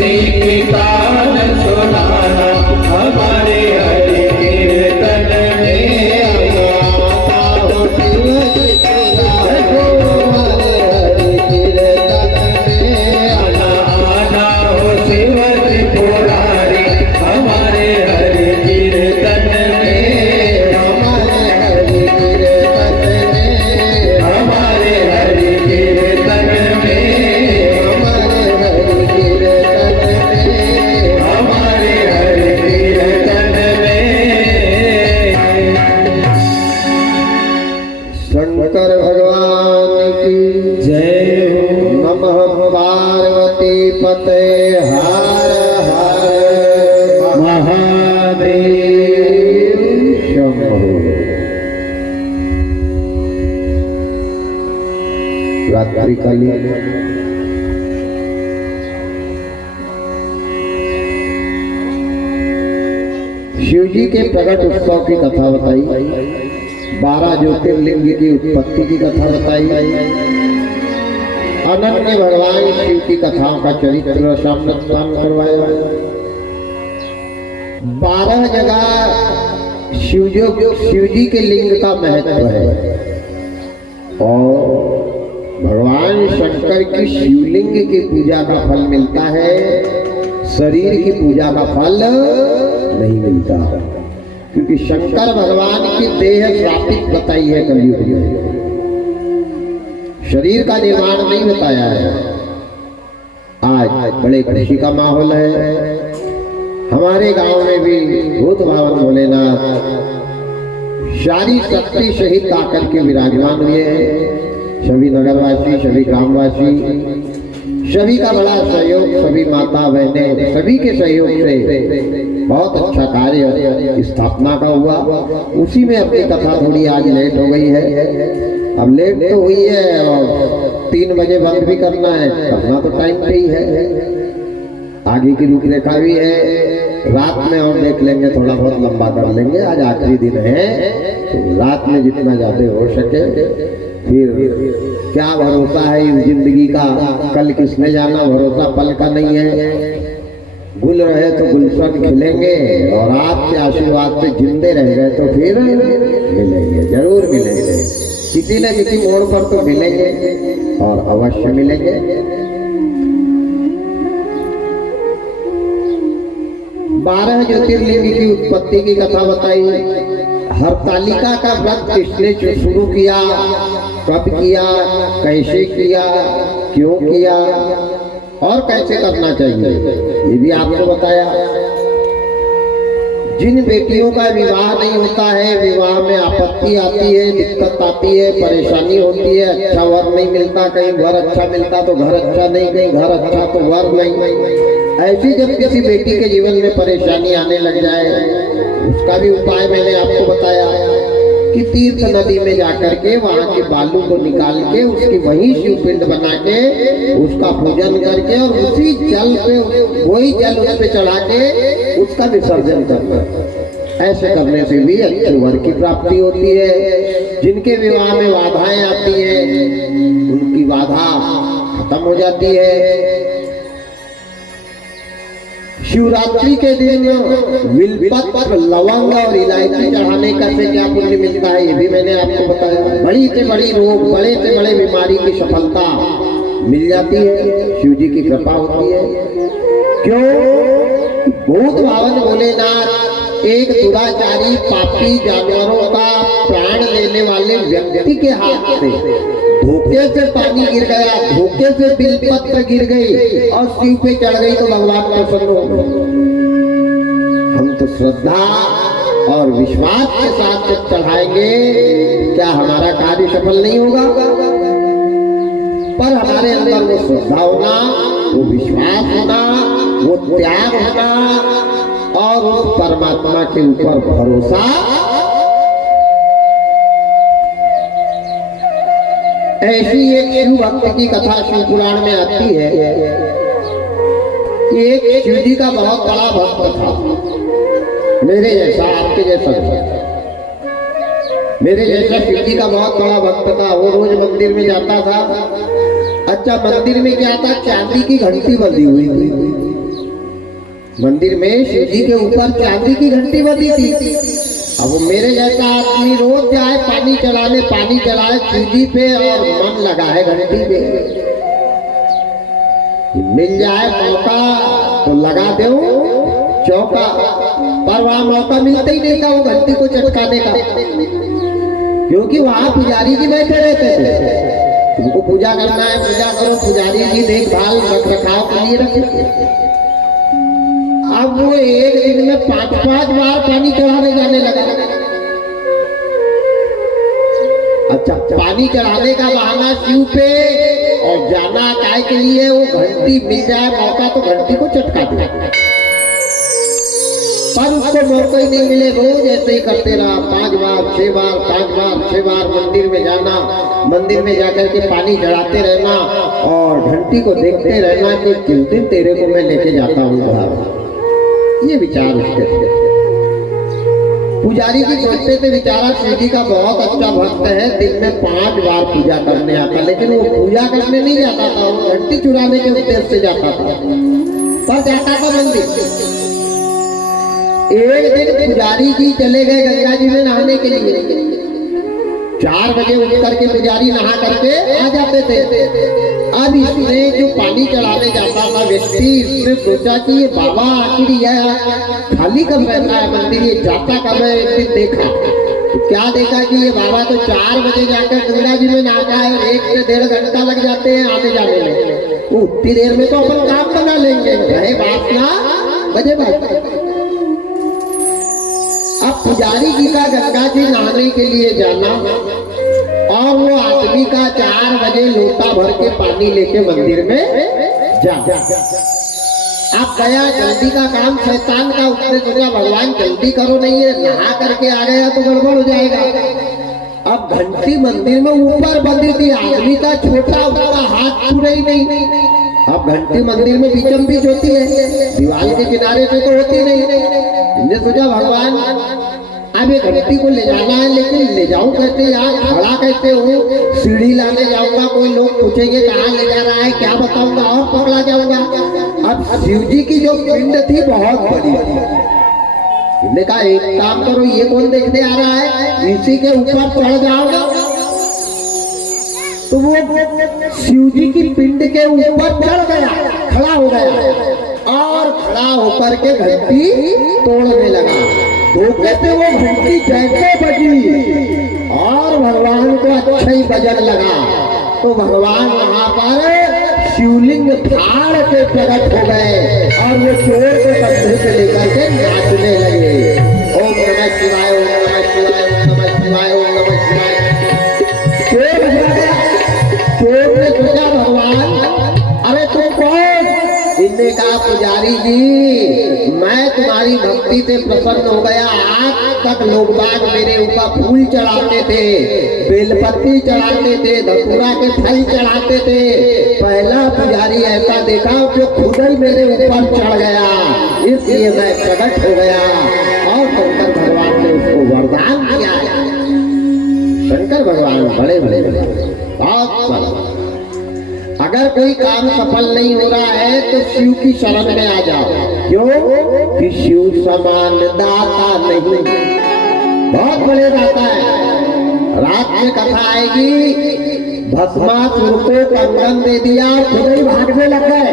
तुलसी की तान सुनाना हमारे हरि कीर्तन में आता हो तुलसी हमारे हरि कीर्तन में आना हो शिव त्रिपुरारी हमारे हरि कीर्तन में हमारे हरि कीर्तन में हमारे हरि कीर्तन में हमारे हरि कीर्तन में हमारे हरि कीर्तन में। शंकर भगवान की जय हो। नमः पार्वती पते हर हर महादेव शंभो। रात्रि कालीन शिव जी के प्रकट उत्सव की कथा बताई, 12 ज्योतिर्लिंग की उत्पत्ति की कथा बताई, अनन्य भगवान शिव की कथाओं का चरित्र सामने करवाया। 12 जगह शिव जी के लिंग का महत्व है और भगवान शंकर की शिवलिंग की पूजा का फल मिलता है, शरीर की पूजा का फल नहीं मिलता, क्योंकि शंकर भगवान की देह श्रापित बताई है कलयुग में, शरीर का निर्माण नहीं बताया है। आज बड़े खुशी का माहौल है। हमारे गांव में भी भूत भावन भोलेनाथ सारी शक्ति सहित आकर के विराजमान हुए हैं। सभी नगरवासी, सभी ग्रामवासी, सभी का बड़ा सहयोग, सभी माता बहनें, सभी के सहयोग से बहुत अच्छा कार्य स्थापना का हुआ। उसी में अपनी कथा थोड़ी आज लेट हो गई है। अब लेट तो हुई है और 3 बजे बंद भी करना है, करना तो टाइम पे ही है। आगे की रूपरेखा भी है, रात में हम देख लेंगे, थोड़ा बहुत लंबा कर लेंगे। आज आखिरी दिन है तो रात में जितना ज्यादा हो सके। फिर क्या भरोसा है इस जिंदगी का, कल किसने जाना, भरोसा पल का नहीं है। गुल रहे तो गुलशन खिलेंगे और आपके आशीर्वाद से जिंदे रह गए तो फिर मिलेंगे, जरूर मिलेंगे, किसी न किसी मोड़ पर तो मिलेंगे और अवश्य मिलेंगे। 12 ज्योतिर्लिंग की उत्पत्ति की कथा बताई। हरतालिका का व्रत किसने शुरू किया, कब किया, कैसे किया, क्यों किया और कैसे करना चाहिए, ये भी आपको बताया। जिन बेटियों का विवाह नहीं होता है, विवाह में आपत्ति आती है, दिक्कत आती है, परेशानी होती है, अच्छा वर नहीं मिलता, कहीं घर अच्छा मिलता तो घर अच्छा नहीं, कहीं घर अच्छा तो वर नहीं, ऐसी जब किसी बेटी के जीवन में परेशानी आने लग जाए, उसका भी उपाय मैंने आपको बताया कि तीर्थ नदी में जाकर के वहां के बालू को निकाल के उसकी वही शिवपिंड बना के उसका पूजन करके और उसी जल पे, वही जल उस पे चढ़ा के उसका विसर्जन करना। ऐसे करने से भी अच्छे वर की प्राप्ति होती है। जिनके विवाह में बाधाएं आती है उनकी बाधा खत्म हो जाती है। शिवरात्रि के दिन बिल्वपत्र, लवंग और इलायची चढ़ाने का से क्या पुण्य मिलता है, ये भी मैंने आपको बताया। बड़ी से बड़ी रोग, बड़े से बड़े बीमारी की सफलता मिल जाती है, शिव जी की कृपा होती है। क्यों? भूत भावन भोलेनाथ एक दुराचारी पापी जानवरों का प्राण लेने वाले व्यक्ति के हाथ से धोखे से पानी गिर गया, धोखे से बिल्वपत्र गिर गई और शिव पे चढ़ गई तो भगवान प्रसन्न हो गए। हम तो श्रद्धा और विश्वास के साथ जब चढ़ाएंगे, क्या हमारा कार्य सफल नहीं होगा? पर हमारे अंदर वो श्रद्धा होना, वो विश्वास होना, वो त्याग होना और उस परमात्मा के ऊपर भरोसा। ऐसी एक शिव भक्त की कथा शिव पुराण में आती है कि एक शिव जी का बहुत बड़ा भक्त था, मेरे जैसा, आपके जैसा, मेरे जैसा शिव जी का बहुत बड़ा भक्त था। वो रोज मंदिर में जाता था। अच्छा, मंदिर में क्या था, चांदी की घंटी बंधी हुई थी मंदिर में शिव जी के ऊपर चांदी की घंटी बंधी थी। अब वो मेरे जैसा आदमी रोज जाए पानी चढ़ाए शिव जी पे और मन लगा है घंटी पे, मिल जाए मौका तो लगा दो चौका, पर वहां मौका मिलता ही नहीं था वो घंटी को चटकाने का, क्योंकि वहां पुजारी जी बैठे रहते थे। तुमको पूजा करना है पूजा करो, पुजारी जी देखभाल रख रखाव के लिए रखे। अब वो एक दिन में 5-5 बार पानी चढ़ाने जाने लगा। अच्छा, पानी चढ़ाने का बहाना शिव पे और जाना काय के लिए, वो घंटी मिल जाए मौका तो घंटी को चटका दे, पर उसको मौका ही नहीं मिले। रोज ऐसे ही करते रहा, 5 बार 6 बार 5 बार 6 बार मंदिर में जाना, मंदिर में जाकर के पानी चढ़ाते रहना और घंटी को देखते रहना कि किस दिन तेरे को मैं लेके जाता हूँ बाहर। ये विचार उसके थे। पुजारी जी सोचते थे बेचारा शिव जी का बहुत अच्छा भक्त है, दिन में 5 बार पूजा करने आता, लेकिन वो पूजा करने नहीं जाता था, वो घंटी चुराने के उद्देश्य से जाता था, पर जाता था मंदिर। एक दिन पुजारी जी चले गए गंगा जी में नहाने के लिए। 4 बजे उठ करके पुजारी नहा करके आ जाते थे। अब इसने जो पानी चढ़ाने जाता था व्यक्ति, इसने सोचा कि ये बाबा आखिर यह खाली कब रहता है मंदिर, ये जाता कब है। एक दिन देखा तो क्या देखा कि ये बाबा तो 4 बजे जाकर गंगा जी में नहाता है, 1 से 1.5 घंटा लग जाते हैं आने जाने में। वो उतनी देर में तो अपन काम बना लेंगे, रहे बात ना बजे बात। अब पुजारी जी का गंगा जी नहाने के लिए जाना और वो आदमी का 4 बजे लोटा भर के पानी लेके मंदिर में जा। अब गया जल्दी का काम शैतान का, उसने सोचा भगवान जल्दी करो, नहीं है नहा करके आ गया तो गड़बड़ हो जाएगा। अब घंटी मंदिर में ऊपर बंधी थी, आदमी का छोटा, उसका हाथ छूटे ही नहीं। अब घंटी मंदिर में बीचम बीच होती है, दीवार के किनारे से तो होती नहीं। हमने सोचा भगवान अब ये घंटी को ले जाना है, लेकिन ले जाऊं कैसे यार, खड़ा कैसे हूँ, सीढ़ी लाने जाऊंगा, कोई लोग पूछेंगे कहाँ ले जा रहा है, क्या बताऊंगा और पकड़ा जाऊंगा। अब शिव जी की जो पिंड थी बहुत बड़ी थी। हमने कहा एक काम करो, ये कौन देखने आ रहा है, इसी के ऊपर चढ़ जाओगे। तो वो शिव जी की पिंड के ऊपर चढ़ गया, खड़ा हो गया और खड़ा होकर के घंटी तोड़ने लगा। धोखे से वो घंटी जैसे बजी और भगवान को अच्छा ही बजन लगा, तो भगवान वहां पर शिवलिंग फाड़ के प्रकट हो गए और वो चोर के कंधे पे लेकर के नाचने लगे। ओम नमः शिवाय, ओम नमः शिवाय, ओम नमः शिवाय, ओम नमः शिवाय। चोर बजा गया। चोर ने सोचा भगवान अरे तुम कौन? इनने कहा पुजारी जी मैं तुम्हारी भक्ति से प्रसन्न हो गया, आज तक लोग बाग मेरे ऊपर फूल चढ़ाते थे, बेलपत्ती चढ़ाते थे, धतूरा के फल चढ़ाते थे। पहला पुजारी ऐसा देखा जो खुद ही मेरे ऊपर चढ़ गया, इसलिए मैं प्रकट हो गया। और शंकर भगवान ने उसको वरदान दिया। शंकर भगवान बड़े बड़े बहुत बड़े। अगर कोई काम सफल नहीं हो रहा है तो शिव की शरण में आ जाओ। क्यों? कि शिव समान दाता नहीं, बहुत बड़े दाता है। रात में कथा आएगी, भस्मासुर को कंगन दे दिया, खुद ही भागने लग गए।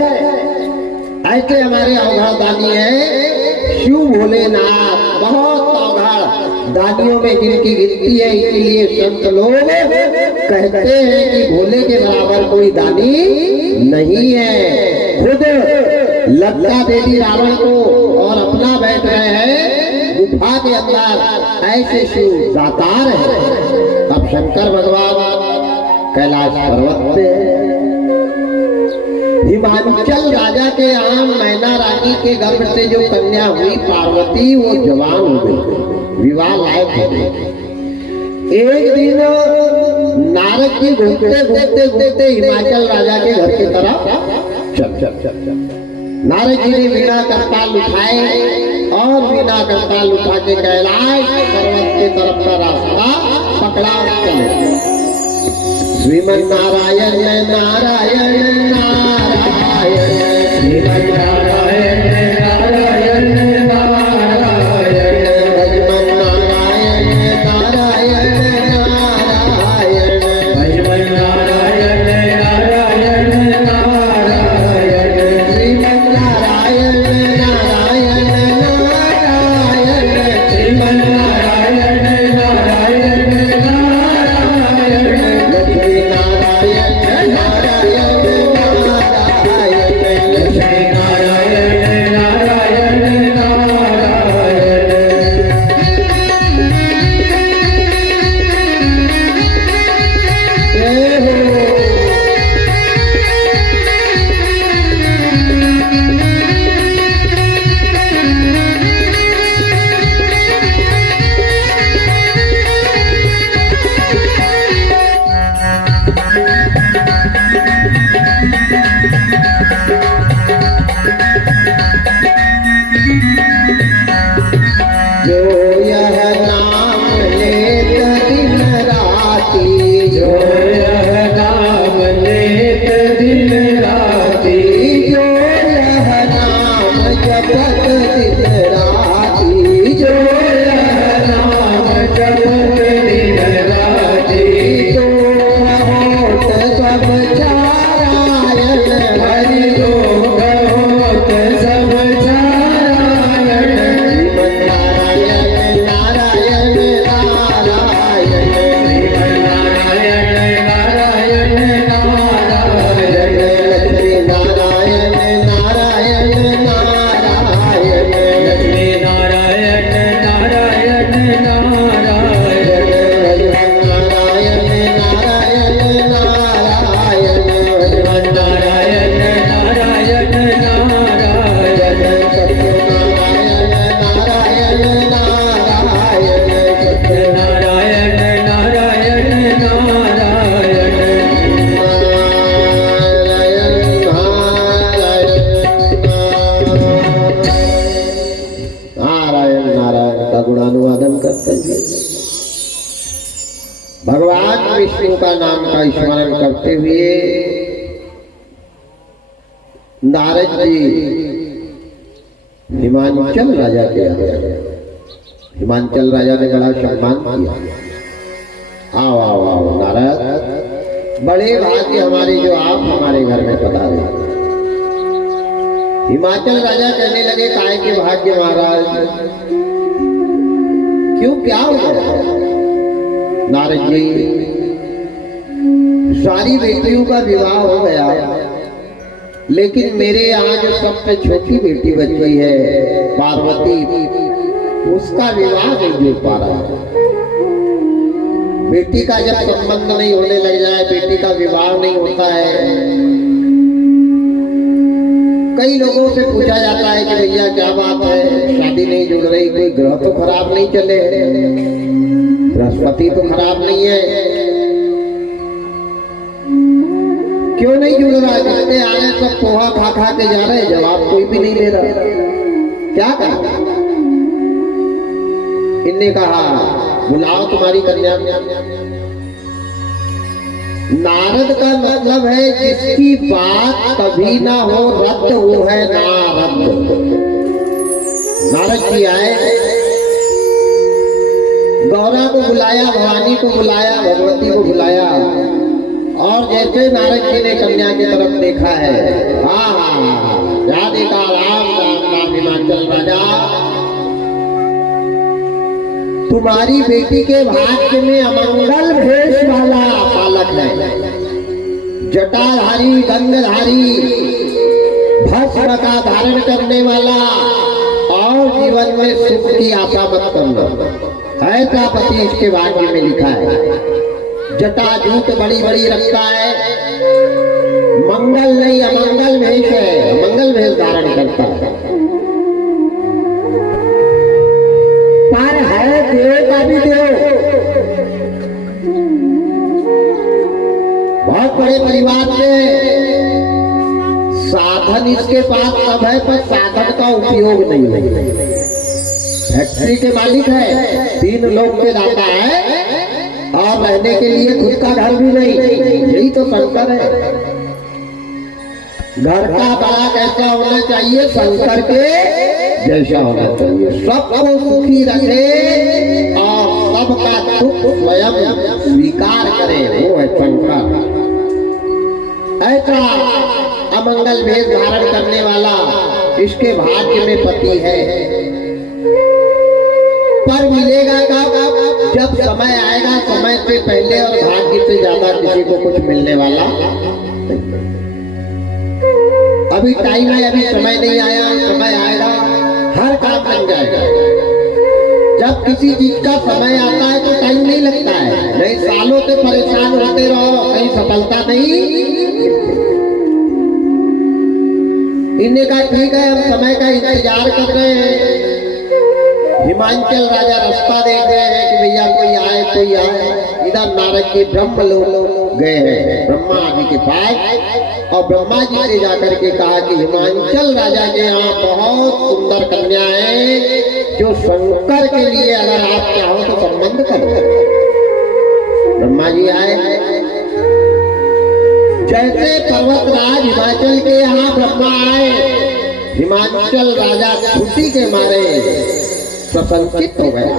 ऐसे हमारे अवघड़ दानी है शिव भोलेनाथ, बहुत अवघड़ दानियों में जिनकी गिनती है। इसीलिए संत लोग कहते हैं कि भोले के बराबर कोई दानी नहीं है। खुद लंका दे दी रावण को और अपना बैठ रहे हैं गुफा के अंदर, ऐसे शिव दातार है। अब शंकर भगवान कैलाश पर्वत पे, हिमाचल राजा के यहाँ मैना रानी के गर्भ से जो कन्या हुई पार्वती, वो जवान हो गई, विवाह लायक हो गई। एक दिन नारद जी घूमते घूमते घूमते हिमाचल राजा के घर की तरफ चल। नारद जी ने वीणा करताल उठाए और वीणा करताल उठा के कैलाश पर्वत के तरफ का रास्ता पकड़ा और चले। श्रीमन नारायण नारायण नारायण, श्रीमन नारायण नारायण जपत दिन राती, जो नाम जपत दिन राती, तो होत सब चारायण, हरि लोग होत सब चारायण। नारायण नारायण नारायण, नारायण नारायण नारायण, लक्ष्मी नारायण नारायण नारायण, लक्ष्मी नारायण नारायण नारायण, नारायण नारायण नारायण, नारायण नारायण नारायण, सत्यनारायण नारायण नारायण, सत्यनारायण नारायण नारायण, नारायण नारायण का गुणानुवादन करते हैं। भगवान विष्णु का नाम का स्मरण करते हुए नारद जी हिमांचल राजा के यहाँ गए। हिमांचल राजा ने बड़ा सम्मान किया। आओ आओ आओ नारद, बड़े भाग्य हमारे जो आप हमारे घर में पधारे। हिमाचल राजा कहने लगे, काय के भाग्य महाराज, क्यों क्या हो गया? नारद जी, सारी बेटियों का विवाह हो गया, लेकिन मेरे यहाँ जो सबसे छोटी बेटी बच गई है पार्वती, उसका विवाह नहीं हो पा रहा है। बेटी का जब संबंध नहीं होने लग जाए, बेटी का विवाह नहीं होता है। कई लोगों से पूछा जाता है कि भैया क्या बात है, शादी नहीं जुड़ रही, कोई ग्रह तो खराब नहीं चले, बृहस्पति तो खराब नहीं है, क्यों नहीं जुड़ रहा? जितने आने सब पोहा खा खा के जा रहे, जवाब कोई भी नहीं दे रहा, क्या कहा? इनने कहा, बुलाओ तुम्हारी कन्या। नारद का मतलब है जिसकी बात कभी ना हो रद्द, वो है नारद। नारद जी आए, गौरा को बुलाया, भवानी को बुलाया, भगवती को बुलाया, और जैसे नारद जी ने कन्या की तरफ देखा है, हाँ हाँ हाँ, क्या देखा? राम राम राम हिमाचल राजा, तुम्हारी बेटी के भाग्य में अमंगल भेष वाला बालक है, जटाधारी, गंगधारी, भस्म का धारण करने वाला, और जीवन में सुख की आशा मत करना, ऐसा पति इसके भाग्य में लिखा है। जटा जूट बड़ी बड़ी रखता है, मंगल नहीं अमंगल भेष है, अमंगल भेष धारण करता है। पर है देव का भी देव, बहुत बड़े परिवार से, साधन इसके पास सब है, पर साधन का उपयोग नहीं है। फैक्ट्री के मालिक है, 3 लोग के दाता है, और रहने के लिए खुद का घर भी नहीं। यही तो शंकर है। घर का बड़ा कैसा होना चाहिए? शंकर के जैसा होना चाहिए, सबको सुखी रखे और सबका दुख स्वयं स्वीकार करे, वो है शंकर। ऐसा अमंगल भेष धारण करने वाला इसके भाग्य में पति है। पर मिलेगा कब? जब समय आएगा, समय से पहले और भाग्य से ज्यादा किसी को कुछ मिलने वाला। अभी टाइम है, अभी समय नहीं आया, समय आएगा, हर काम बन जाएगा। जब किसी चीज का समय आता है तो टाइम नहीं लगता है, नहीं सालों से परेशान होते रहो, कहीं सफलता नहीं। इन्हें कहा ठीक है, हम समय का इंतजार कर रहे हैं। हिमांचल राजा रास्ता देख रहे हैं कि भैया कोई आए कोई आए। इधर नारद जी ब्रह्म लोक गए हैं ब्रह्मा जी के पास, और ब्रह्मा जी से जाकर के कहा कि हिमांचल राजा के यहाँ बहुत सुंदर कन्या है, जो शंकर के लिए अगर आप चाहो तो संबंध करो। ब्रह्मा जी आए, जैसे पर्वतराज हिमाचल के यहाँ ब्रह्मा आए, हिमाचल राजा खुशी के मारे प्रसन्नचित्त हो गया।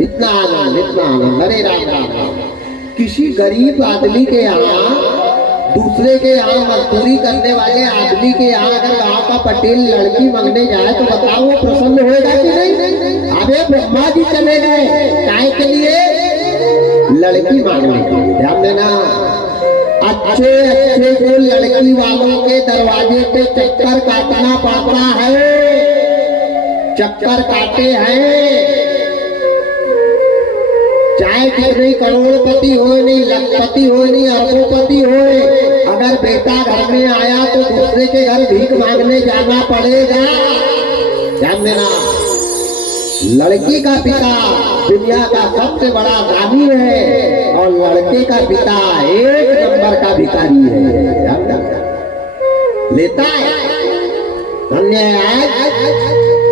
इतना आनंद, अरे राम राम राम। किसी गरीब आदमी के यहाँ, दूसरे के यहाँ मजदूरी करने वाले आदमी के यहाँ अगर गांव का पटेल लड़की मांगने जाए तो बताओ वो प्रसन्न होएगा कि नहीं? अबे ब्रह्मा जी चले गए काय के लिए? लड़की मांगने के लिए। ध्यान देना, अच्छे अच्छे को लड़की वालों के दरवाजे पे चक्कर काटना पड़ता है, चक्कर काटे हैं। चाहे कितने करोड़पति हो, नहीं लखपति हो, नहीं अरबोपति हो, अगर बेटा घर में आया तो दूसरे के घर भीख मांगने जाना पड़ेगा। ध्यान देना, लड़की का पिता दुनिया का सबसे बड़ा दानी है और लड़के का पिता एक नंबर का भिखारी है। ध्यान देना, लेता है। धन्य आज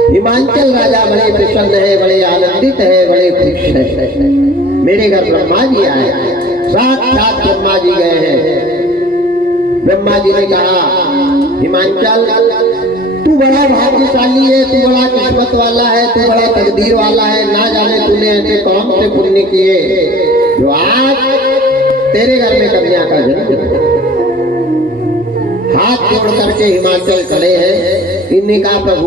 हिमाचल राजा बड़े प्रसन्न है, बड़े आनंदित है, बड़े खुश है। मेरे घर ब्रह्मा जी आए, साक्षात ब्रह्मा जी गए हैं। ब्रह्मा जी ने कहा, हिमाचल तू बड़ा भाग्यशाली है, तू बड़ा किस्मत वाला है, तू बड़ा तकदीर वाला है। ना जाने तूने ऐसे कौन से पुण्य किए जो आज तेरे घर में कन्या का जन्म। हाथ जोड़ करके हिमाचल खड़े हैं। इन्हें कहा, प्रभु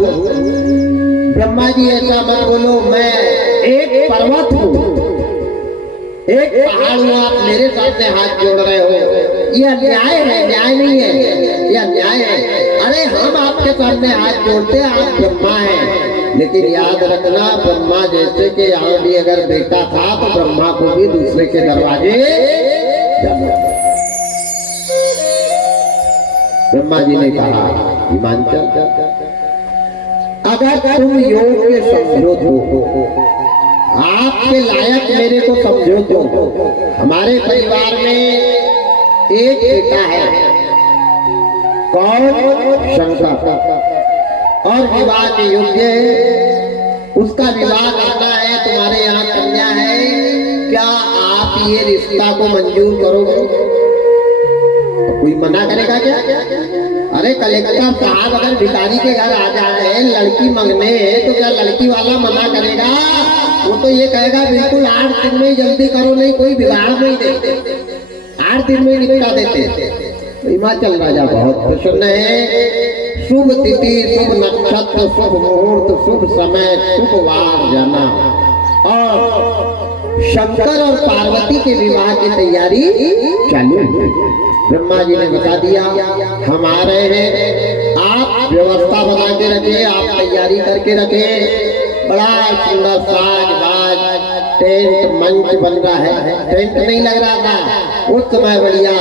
ब्रह्मा जी ऐसा मत बोलो, मैं एक पर्वत हूँ, एक पहाड़ हूँ, आप मेरे सामने हाथ जोड़ रहे हो, यह अन्याय है, न्याय नहीं है, यह अन्याय है। अरे हम आपके सामने हाथ जोड़ते, आप ब्रह्मा हैं, लेकिन याद रखना ब्रह्मा जैसे के यहाँ भी अगर बेटा था तो ब्रह्मा को भी दूसरे के दरवाजे जाना। ब्रह्मा जी ने कहा, हिमाचल अगर तुम योग्य समझो तो, आपके लायक मेरे को समझो तो, हमारे परिवार में एक बेटा है, कौन? शंकर, और विवाह के योग्य है, उसका विवाह करना है। तुम्हारे यहाँ कन्या है, क्या आप ये रिश्ता को मंजूर करोगे? कोई मना करेगा क्या? अरे कलेक्टर साहब अगर भिखारी के घर आ जाए लड़की मांगने तो क्या लड़की वाला मना करेगा? वो तो ये कहेगा बिल्कुल 8 दिन में जल्दी करो, नहीं कोई बिगाड़ नहीं देते, 8 दिन में निपटा देते। हिमाचल राजा बहुत प्रसन्न है। शुभ तिथि, शुभ नक्षत्र, शुभ मुहूर्त, शुभ समय, शुभ वार जाना और शंकर और पार्वती के विवाह की तैयारी चालू। ब्रह्मा जी ने बता दिया, हम आ रहे हैं, आप व्यवस्था बना के रखे, आप तैयारी करके रखे। बड़ा सुंदर साज बाज टेंट मंच बन रहा है। टेंट नहीं लग रहा था उस समय, बढ़िया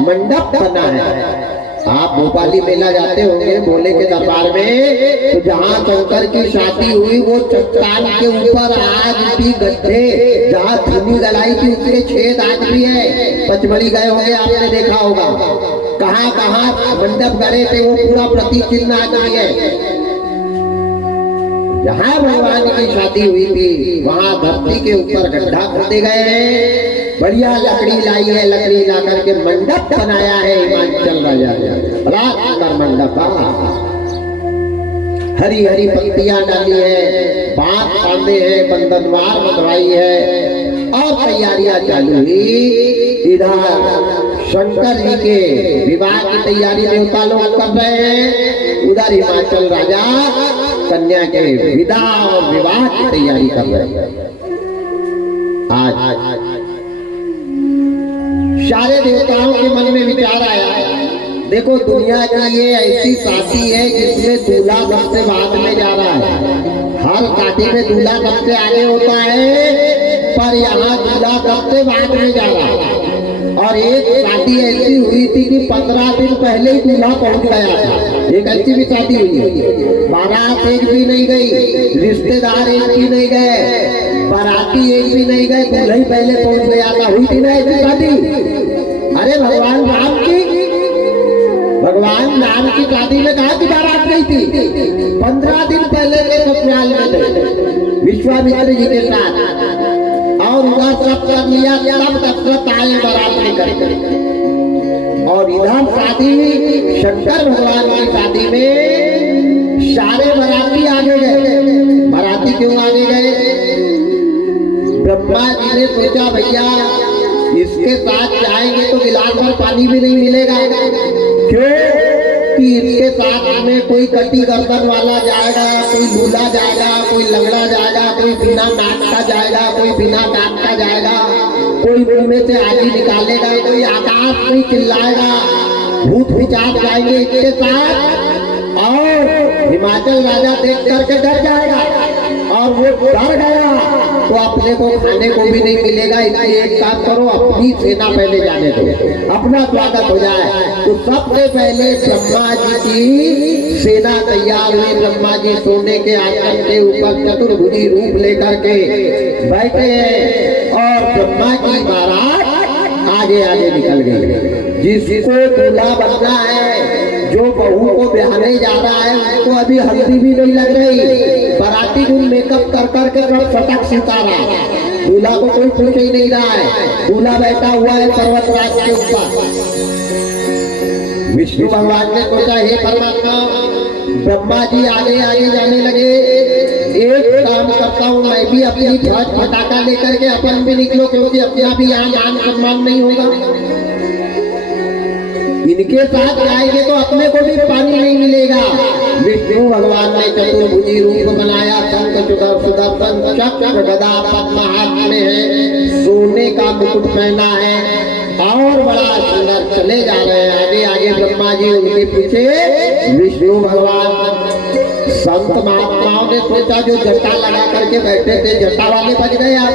मंडप बना है। आप भोपाली मेला जाते होंगे भोले के दरबार में, तो जहाँ शंकर की शादी हुई वो चट्टान के ऊपर आज भी गड्ढे, जहाँ धूनी गलाई थी उसके छेद आज भी है। पचमढ़ी गए होंगे, आपने देखा होगा कहाँ कहाँ मंडप गड़े थे, वो पूरा प्रतीक चिन्ह आज भी है। जहाँ भगवान की शादी हुई थी वहाँ धरती के ऊपर गड्ढा खोदे गए हैं। बढ़िया लकड़ी लाई है, लकड़ी ला करके मंडप बनाया है हिमाचल राजा ने। बड़ा सुंदर मंडप, हरी हरी पत्तियां डाली है, बांस बांधे हैं, बंधनवार बंधवाई है और तैयारियां चालू हुई। इधर शंकर जी के विवाह की तैयारी देवता लोग कर रहे हैं, उधर हिमाचल राजा कन्या के विदा और विवाह की तैयारी कर रहे हैं। आज सारे देवताओं के मन में विचार आया, देखो दुनिया की ये ऐसी शादी है जिसमें दूल्हा सबसे बाद में जा रहा है। हर शादी में दूल्हा सबसे आगे होता है, पर यहाँ दूल्हा सबसे बाद में जा रहा है। और एक शादी ऐसी हुई थी कि 15 दिन पहले ही दूल्हा पहुंच गया था। एक ऐसी भी शादी हुई है, बारात एक भी नहीं गई, रिश्तेदार एक भी नहीं गए, बाराती एक भी नहीं गए, दूल्हा ही पहले पहुंच गया था। हुई थी ना ऐसी शादी? अरे भगवान राम की शादी में कहा कि बारात नहीं थी, 15 दिन पहले के ससुराल में थे विश्वामित्र जी के साथ, और उधर सब कर लिया, तब दशरथ आए बारात लेकर। और इधर शादी शंकर भगवान की शादी में सारे बाराती आगे गए। बाराती क्यों आगे गए? ब्रह्मा जी ने सोचा भैया इसके साथ जाएंगे तो गिलास भर पानी भी नहीं मिलेगा। क्यों कि इसके साथ में कोई कटी गर्दन वाला जाएगा, कोई लूला जाएगा, कोई लंगड़ा जाएगा, कोई बिना नाक का जाएगा, कोई बिना दांत का जाएगा, कोई मुंह में से आगी निकालेगा, कोई आकाश में चिल्लाएगा, भूत पिचास जाएंगे इसके साथ। और हिमाचल राजा देख करके डर जाएगा और वो डर गया तो अपने को खाने को भी नहीं मिलेगा। इसलिए एक काम करो, अपनी सेना पहले जाने दो, अपना स्वागत हो जाए। तो सबसे पहले ब्रह्मा जी की सेना तैयार हुई। ब्रह्मा जी सोने के आसन के ऊपर चतुर्भुजी रूप लेकर के बैठे हैं और ब्रह्मा की बारात आगे आगे निकल गई। जिसको दूल्हा बनना है, जो बहू को ब्याहने जा रहा है, उसको अभी हल्दी भी नहीं लग रही। बाराती दिन मेकअप कर करके सब सटक सितारा, दूल्हा को कोई पूछ ही नहीं रहा है। दूल्हा बैठा हुआ है पर्वतराज के ऊपर। विष्णु भगवान ने सोचा हे परमात्मा, ब्रह्मा जी आगे आगे जाने लगे, एक काम करता हूँ मैं भी अपनी फौज फटाका लेकर के अपन भी निकलो, क्योंकि अपना भी यहाँ मान सम्मान नहीं होगा। इनके साथ जाएंगे तो अपने को भी पानी नहीं मिलेगा। विष्णु भगवान ने चतुर्भुजी रूप बनाया, शंख सुदर्शन चक्र गदा पद्म हाथ में है, सोने का मुकुट पहना है और बड़ा सुंदर चले जा रहे हैं। आगे आगे ब्रह्मा जी, उनके पीछे विष्णु भगवान। संत महात्माओं ने सोचा जो जटा लगा करके बैठे थे जटा वाले बच गए आप।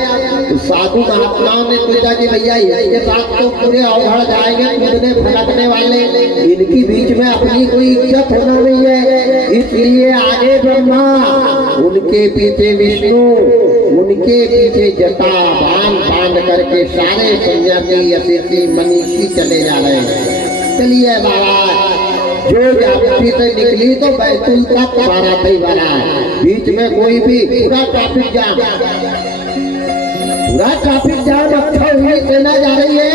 तो साधु महात्माओं ने सोचा कि भैया इसके साथ तो पूरे अवघड़ जाएंगे, कूदने फटकने वाले, इनकी बीच में अपनी कोई इज्जत होना नहीं है। इसलिए आगे ब्रह्मा, उनके पीछे विष्णु, उनके पीछे जटा बांध बांध करके सारे सन्यासी अतिथि मनीषी चले जा रहे हैं। चलिए महाराज, जो यात्री से निकली तो बैतूल तक बारात ही बना है। बीच में कोई भी पूरा ट्रैफिक जाम, पूरा ट्रैफिक जाम। अच्छा हुई सेना जा रही है,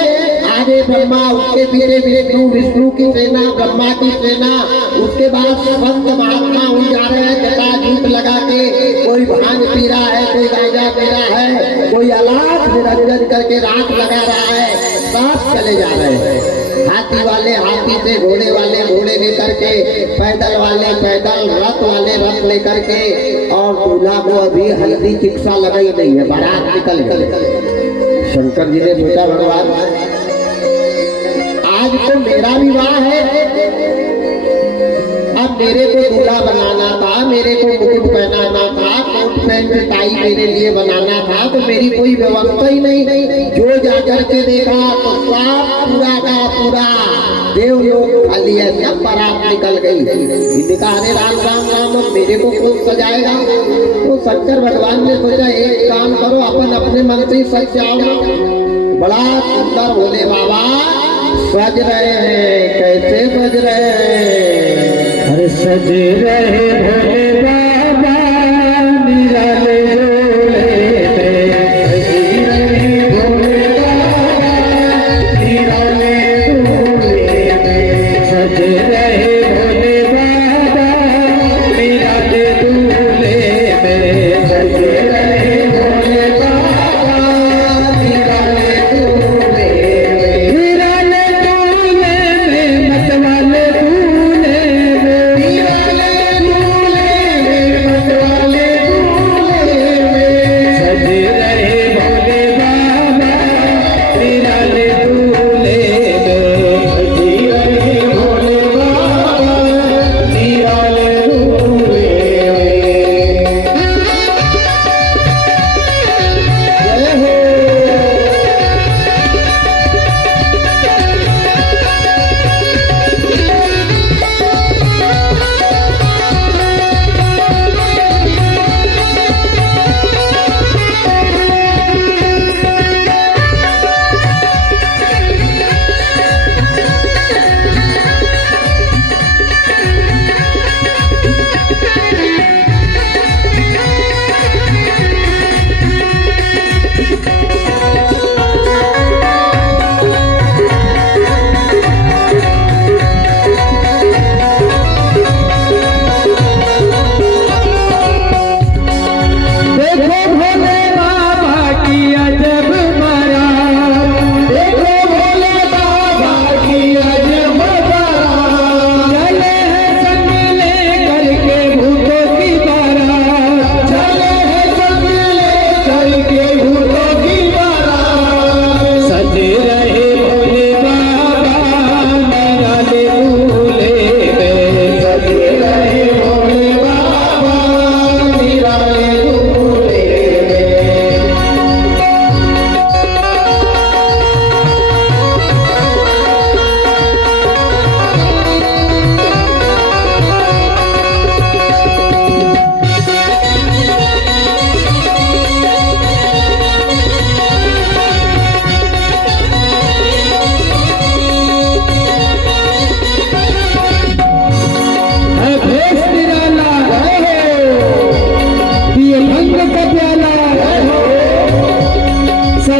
आगे ब्रह्मा, उसके पीछे विष्णु, विष्णु की सेना, ब्रह्मा की सेना, उसके बाद संत महात्मा हो जा रहे हैं जटा जूट लगा के। कोई भांग पी रहा है, कोई गांजा पी रहा है, कोई अलाप निरंजन करके रात लगा रहा है, सब चले जा रहे हैं। हाथी वाले हाथी से, घोड़े वाले घोड़े लेकर के, पैदल वाले पैदल, रथ वाले रथ लेकर के। और दूल्हा को अभी हल्दी चिकित्सा लगाई नहीं है, बारात निकल गई। शंकर जी ने सोचा भगवान आज तो मेरा विवाह है, अब मेरे को दूल्हा बनाना था, मेरे को मुकुट पहनाना था, कोट पैंट टाई मेरे लिए बनाना था, तो मेरी कोई व्यवस्था ही नहीं। जो जाकर के देखा तो सब पूरा का पूरा देवलोक खाली है, सब बारात निकल गई। इनका अरे राम राम राम, अब मेरे को कौन सजाएगा? तो शंकर भगवान ने सोचा एक काम करो, अपन अपने मन से सज जाओ। बड़ा सुंदर भोले बाबा सज रहे हैं। कैसे सज रहे हैं? अरे सज रहे भोले बाबा निराले डोले में, सज रहे भोले बाबा निराले डोले में, सज रहे भोले बाबा निराले डोले में, सज रहे भोले बाबा निराले डोले में, निराले डोले में, मतवाले डोले में, निराले डोले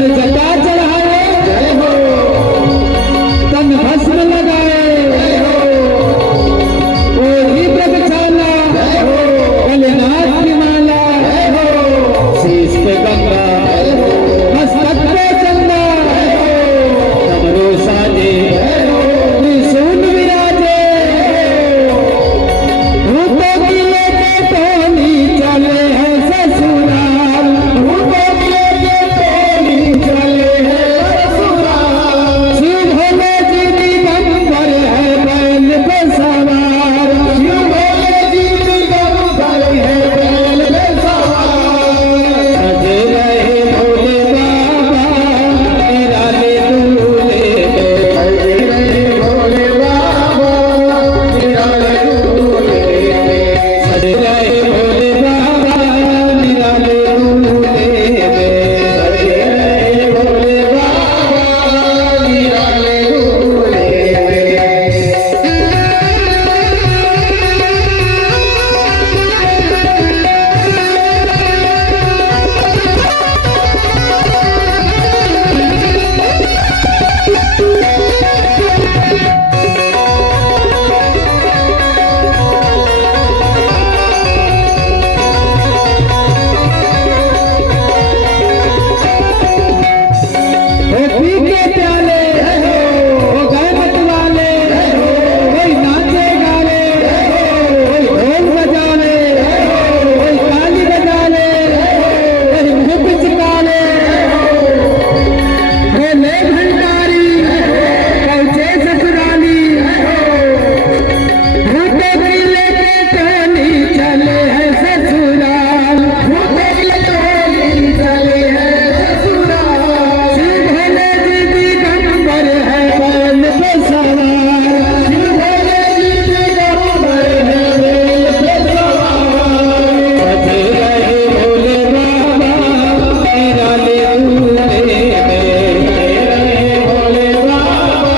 पर जटा चढ़ाए, जय हो, तन भस्म लगाए, जय हो, ओढ़ी प्रगछाला, जय हो, भोलेनाथ की माला, जय हो, शीश पे गंगा, जय हो, मस्तक पे चंदा, जय हो, डमरू साजे, जय हो, त्रिशूल विराजे, भूतों की लेके टोली चले हैं ससुराल, भूतों की लेके टोली चले हैं ससुराल। शिव भोले जी दिगंबर है बैल पे सवार, शिव भोले जी दिगंबर है बैल पे सवार। सजे रहे भोले बाबा निराले दूल्हे में, सजे रहे भोले बाबा निराले दूल्हे में। सजे रहे भोले बाबा निराले दूल्हे में। सजे रहे भोले बाबा निराले दूल्हे में। पी के प्याले हो गए मतवाले, कोई नाचे गाले, कोई ढोल बजाले, कोई ताली बजाले, कोई मुख चिकाले, भोले भंडारी पहुंचे ससुराली, भूतों की लेके टोली चले हैं ससुराल, भूतों की टोली चले हैं ससुराल। शिव भोले जी दिगंबर है बैल पे सवार, शिव भोले जी दिगंबर है बैल पे सवार। सजे रहे भोले बाबा निराले दूल्हे में, सजे रहे भोले बाबा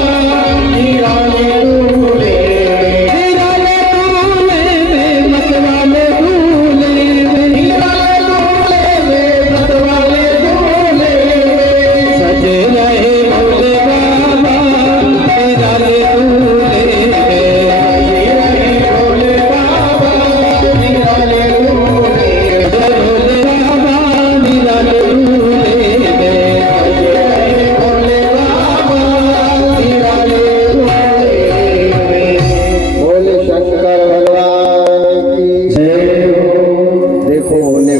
निराले दूल्हे में। निराले दूल्हे में मतवाले दूल्हे में, निराले दूल्हे में मतवाले दूल्हे में। सजे रहे भोले बाबा निराले दूल्हे में, सजे रहे भोले बाबा निराले दूल्हे में। भोले बाबा निराले दूल्हे में। सजे रहे भोले बाबा निराले दूल्हे में। बोले शंकर भगवान की जय हो। देखो होने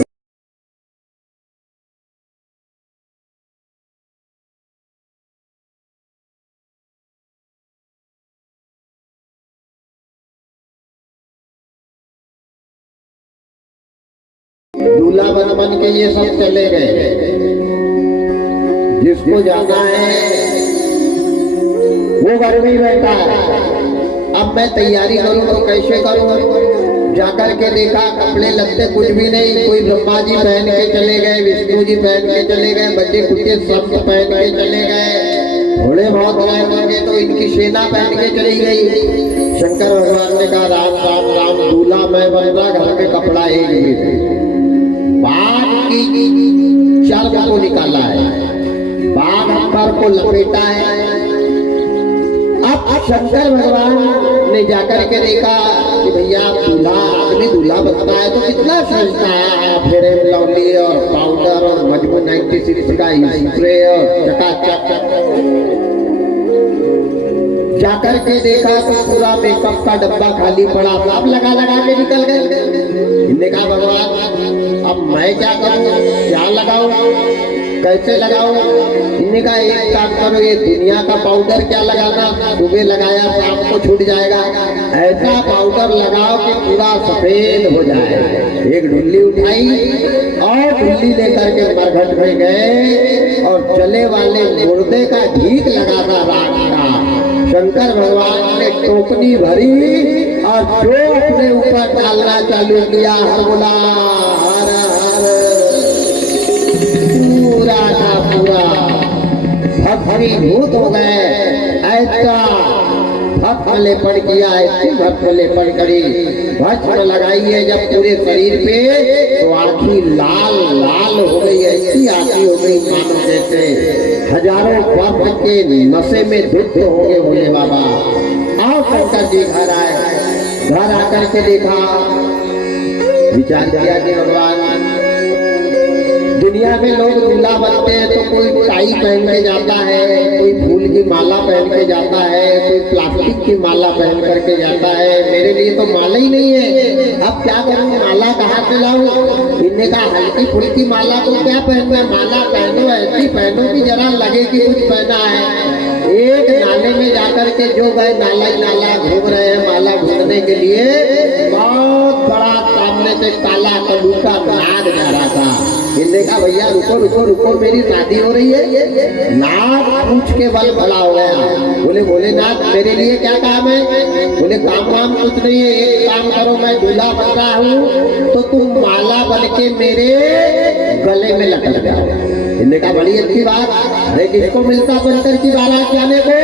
दूल्हा बन के ये सब चले गए। जिसको जाना है वो घर में ही बैठा है। अब मैं तैयारी करूं तो कैसे करूं? जाकर के देखा कपड़े लगते कुछ भी नहीं। कोई ब्रह्मा जी पहन के चले गए, विष्णु जी पहन के चले गए, बच्चे कुत्ते सब पहन के चले गए। थोड़े बहुत रह होंगे तो इनकी सेना पहन के चली गई। शंकर भगवान ने कहा राम राम राम, दूल्हा मैं बन रहा, घर के कपड़ा एक भी नहीं। बाघ की चर्म को निकाला है, बाघ अंबर को लपेटा है। अब शंकर भगवान ने जाकर के देखा कि भैया दूल्हा आदमी दूल्हा बनता है तो कितना सजता है, फेरे लवली और पाउडर और मजबूत 96 का स्प्रे और चकाचक। जाकर के देखा तो पूरा मेकअप का डब्बा खाली पड़ा, सब लगा लगा के निकल गए। इन्होंने कहा भगवान अब मैं क्या करूं, क्या लगाऊं, कैसे लगाऊं? इन्होंने कहा एक काम करो, ये दुनिया का पाउडर क्या लगाना, सुबह लगाया शाम को छूट जाएगा। ऐसा पाउडर लगाओ कि पूरा सफेद हो जाए। एक ढुल्ली उठाई और ढुल्ली लेकर के मरघट में गए और जले वाले मुर्दे का ढीक लगाना रात का। शंकर भगवान ने टोकनी भरी और जो अपने ऊपर डालना चालू किया, हर बोला हर हर, पूरा का पूरा भस्मीभूत हो गए। ऐसा भस्म लेपन किया, ऐसी भस्म लेपन करी, भस्म लगाई है जब पूरे शरीर पे तो आँखी लाल लाल हो गई, ऐसी आँखी हो गई मानो जैसे हजारों वर्ष के नशे में धुत हो गए भोले बाबा। आओ शंकर जी घर आए, घर आकर के देखा, विचार किया कि भगवान दुनिया में लोग दूल्हा बनते हैं तो कोई टाई पहन के जाता है, कोई फूल की माला पहन के जाता है, कोई प्लास्टिक की माला पहन करके जाता है, मेरे लिए तो माला ही नहीं है, अब क्या करूं, माला कहाँ से लाऊं? इनने कहा हल्की फुल्की माला को क्या पहनना है, माला पहनो, ऐसी पहनो कि जरा लगे कि कुछ पहना है। एक नाले में जाकर के जो गए, नाला ही नाला घूम रहे हैं माला ढूंढने के लिए, बहुत बड़ा सामने से काला कलूका नाग जा रहा था। इनने कहा भैया रुको रुको रुको, मेरी शादी हो रही है। नाग पूछ के बल भला हो गया, बोले भोलेनाथ मेरे लिए क्या काम है? बोले काम वाम कुछ नहीं है, एक काम करो, मैं दूल्हा बन रहा हूँ तो तुम माला बन के मेरे गले में लटक जाओ। इनने कहा बड़ी अच्छी बात, अरे किसको मिलता शंकर की बारात जाने को?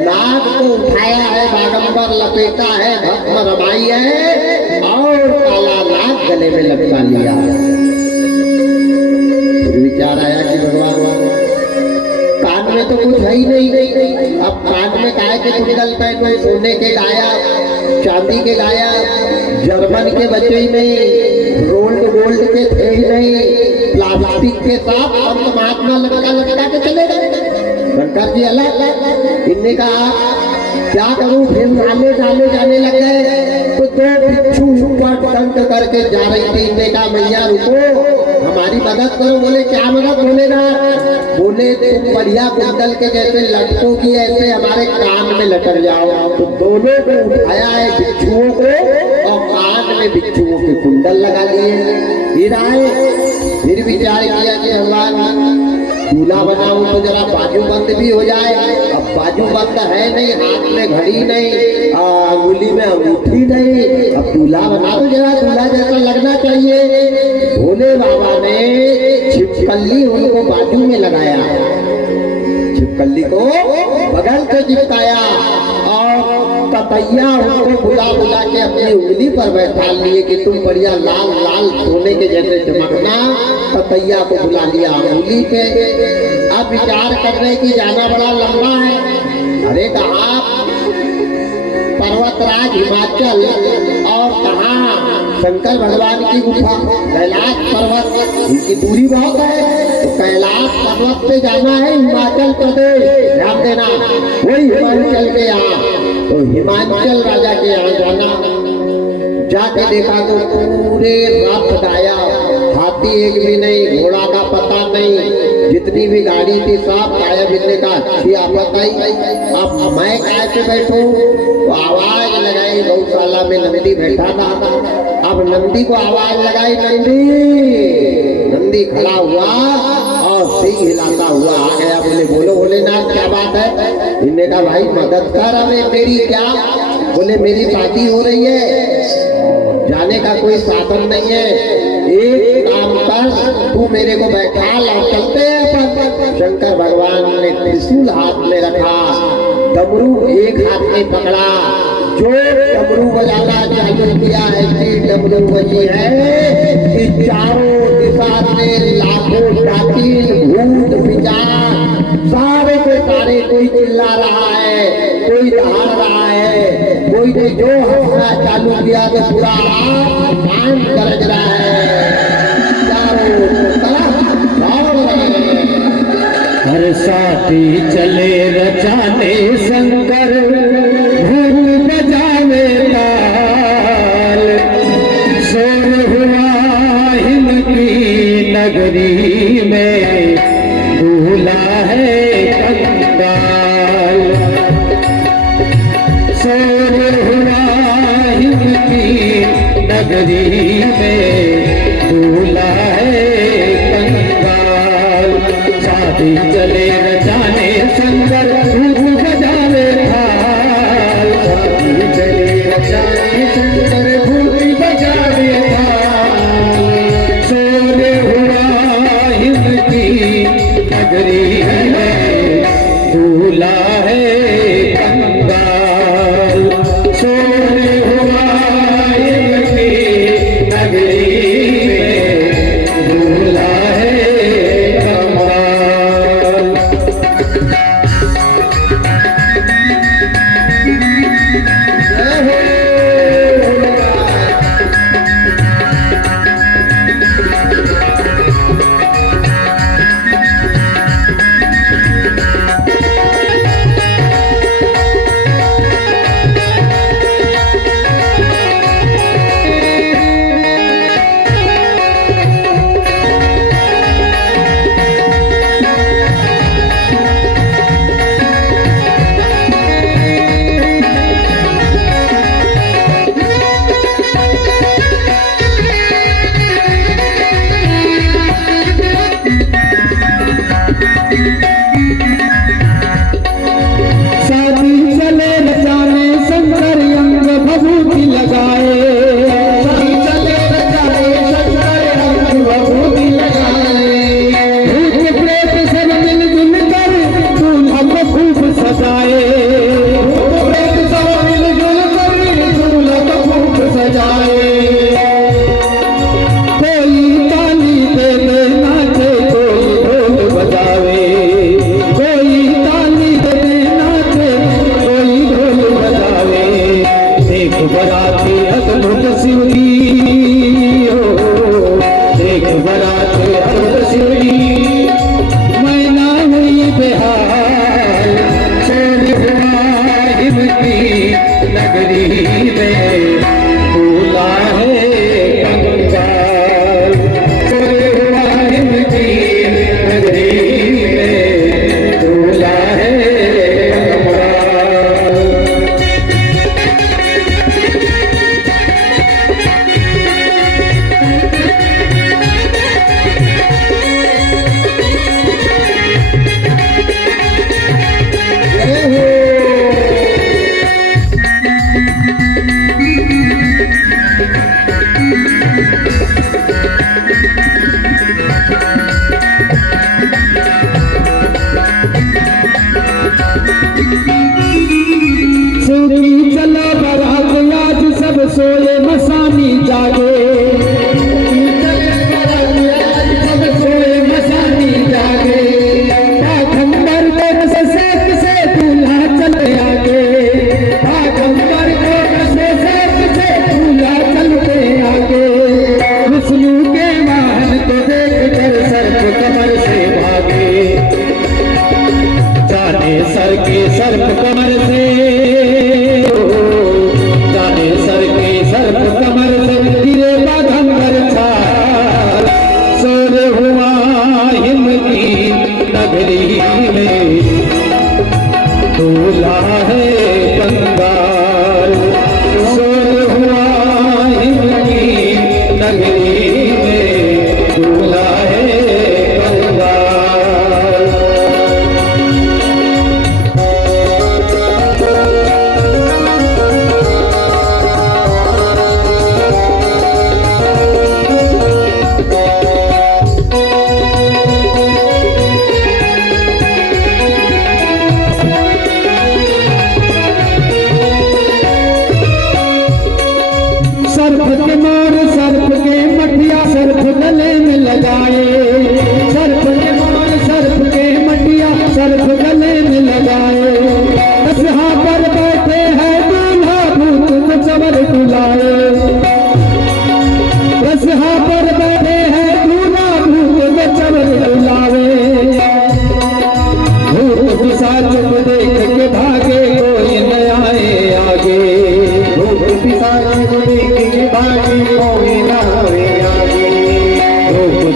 नाग को उठाया है, बागंबर लपेटा है, भस्म रमाई है और काला नाग गले में लटका लिया। विचार आया कि भगवान कान में तो कुछ है ही नहीं, अब कान में काय के कुंडल पहनो, सोने के गाया, चांदी के गाया, जर्मन के बचे ही नहीं, रोल्ड गोल्ड के थे ही नहीं, प्लास्टिक के साथ संत महात्मा लटका के चले गए। शंकर जी अलग, इनने कहा क्या करूं, फिर नाले नाले जाने लग गए तो दो बिच्छू ऊपर टंक करके जा रही थी। इनने कहा मैया रुको, हमारी मदद करो। बोले क्या मदद? बोलेगा बोले तुम बढ़िया कुंडल के जैसे लटकोगी, ऐसे हमारे कान में लटक जाओ। तो दोनों को उठाया है बिच्छुओं को और कान में बिच्छुओं के कुंडल लगा लिए। फिर आए, फिर विचार किया कि भगवान दूल्हा बनाऊं तो जरा बाजू बंद भी हो जाए। अब बाजू बंद है नहीं, हाथ में घड़ी नहीं, अंगुली में अंगूठी नहीं, अब दूल्हा बना तो जरा दूल्हा जैसा लगना चाहिए। भोले बाबा ने छिपकली उनको बाजू में लगाया, छिपकली को बगल से चिपकाया और ततैया उनको बुला बुला के अपनी उंगली पर बैठा लिए कि तुम बढ़िया लाल लाल सोने के जैसे चमकना। ततैया को बुला लिया उंगली पे। अब विचार कर रहे कि जाना बड़ा लंबा है। अरे कहा पर्वतराज हिमाचल और कहा शंकर भगवान की गुफा कैलाश पर्वत, इनकी दूरी बहुत है। तो कैलाश पर्वत पे जाना है हिमाचल प्रदेश, ध्यान देना, वही हिमाचल के यहाँ। तो हिमाचल राजा के यहाँ जाना। जाके देखा तो पूरे रथ गाया, हाथी एक भी नहीं, घोड़ा का पता नहीं, जितनी भी गाड़ी थी सब गायब। इतने का अच्छी आफत आई। अब मैं काय पे बैठूं? तो आवाज लगाई, गौशाला में नंदी बैठा था। अब नंदी को आवाज लगाई, नंदी, नंदी खड़ा हुआ और सिंह हिलाता हुआ आ गया। बोले बोलो भोलेनाथ क्या बात है? इन्होंने कहा भाई मदद कर। अरे मेरी क्या? बोले मेरी शादी हो रही है, जाने का कोई साधन नहीं है, एक काम कर, तू मेरे को बैठा ला, चलते हैं अपन। शंकर भगवान ने त्रिशूल हाथ में रखा, डमरू एक हाथ में पकड़ा, जो डमरू बजाना चालू किया है, डमरू बजी है कि चारों दिशा से लाखों प्राचीन भूत विचार सारे के सारे, कोई चिल्ला रहा है, कोई दहाड़ रहा है, कोई ने जो हंसना चालू किया तो पूरा आसमान गरज रहा है, चारों तरफ दौड़ रहे हैं। हर साथी चले रचाने शंकर, भूत बजावे ताल, शोर हुआ हिम की नगरी में, दूल्हा है कंगाल। शोर हुआ हिम की नगरी में, दूल्हा है कंगाल। शादी चले रचाने शंकर, भूत बजावे थाल, शादी चले रचाने शंकर, भूत बजावे थाल। शोर हुआ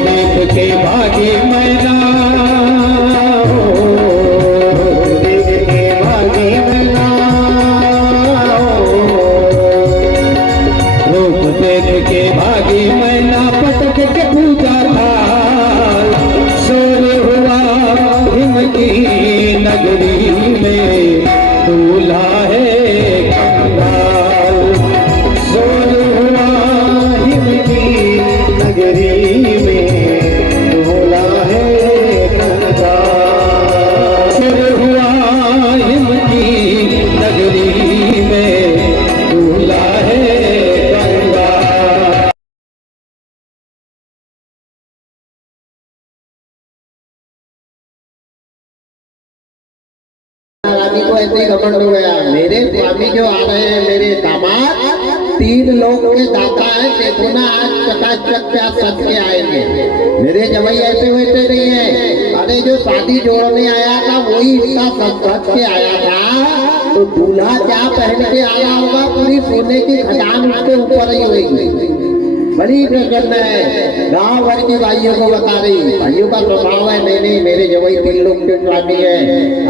देख के भागी मैना, देख के भागी मैना, रूप देख के भागी मैना, पटक के पूजा था, शोर हुआ हिम की नगरी में, दूल्हा है कंगाल, शोर हुआ हिम की नगरी में, दूल्हा है कंगाल, शोर हुआ हिम की नगरी में, दूल्हा है कंगाल। रानी को ऐसे ही घमंड हो गया, मेरे स्वामी जो आ रहे हैं, मेरे दामाद 3 लोग के दाता है, देखो ना आज चकाचक क्या सज के आएंगे। मेरे जवाई ऐसे वैसे नहीं है, अरे जो शादी जोड़ने आया था वही इतना सज के आया था, तो दूल्हा क्या पहन के आया होगा, पूरी सोने की खदान उसके ऊपर ही होगी। बड़ी प्रसन्न है, गांव भर की भाइयों को बता रही, भाइयों का स्वभाव है, नहीं नहीं मेरे जवाई 3 लोग के स्वामी है।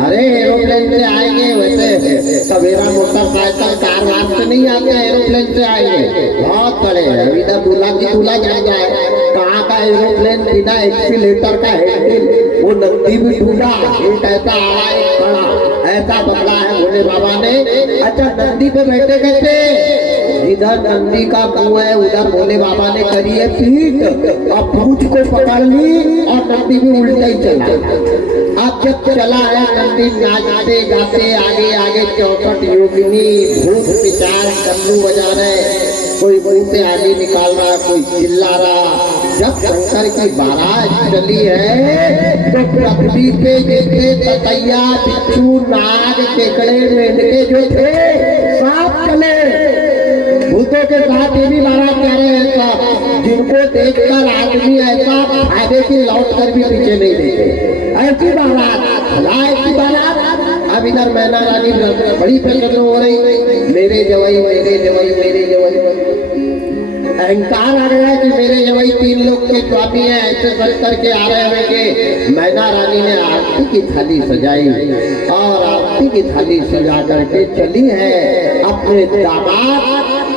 अरे एरोप्लेन से आएंगे, वैसे सवेरा मोटरसाइकिल कार वार से नहीं आते, एरोप्लेन से आएंगे, बहुत बड़े। अभी तक दूल्हा की दूल्हा जान जाए, कहाँ का एरोप्लेन बिना एक्सीलेटर का हैंडल, वो नंदी भी ढूंढा, एक ऐसा आया एक खड़ा, ऐसा बदला है भोले बाबा ने। अच्छा नंदी पे बैठे कैसे, इधर नंदी का मुंह है, उधर भोले बाबा ने करी है पीठ, और पूछ को पकड़ ली और नंदी भी उल्टा ही चला। अब जब चला है नंदी नाचते गाते आगे आगे, 64 योगिनी भूत पिचार डमरू बजा रहे, कोई मुंह से आगे निकाल रहा, कोई चिल्ला रहा। जब शंकर की बारात चली है तो पृथ्वी पे जितने ततैया बिच्छू नाग केकड़े मेंढके जो थे सब चले, भूतों के साथ ये भी बारात जा रहे हैं सब, जिनको देखकर आदमी ऐसा आगे की लौट कर भी पीछे नहीं देखे, ऐसी बारात, ऐसी बारात। अब इधर मैना रानी बड़ी प्रसन्न हो रही, मेरे जवाई मेरे जवाई मेरे जवाई, अहंकार आ गया कि मेरे जवाई 3 लोग के स्वामी हैं, ऐसे सज करके आ रहे होंगे। मैना रानी ने आरती की थाली सजाई और आरती की थाली सजा करके चली है अपने दामाद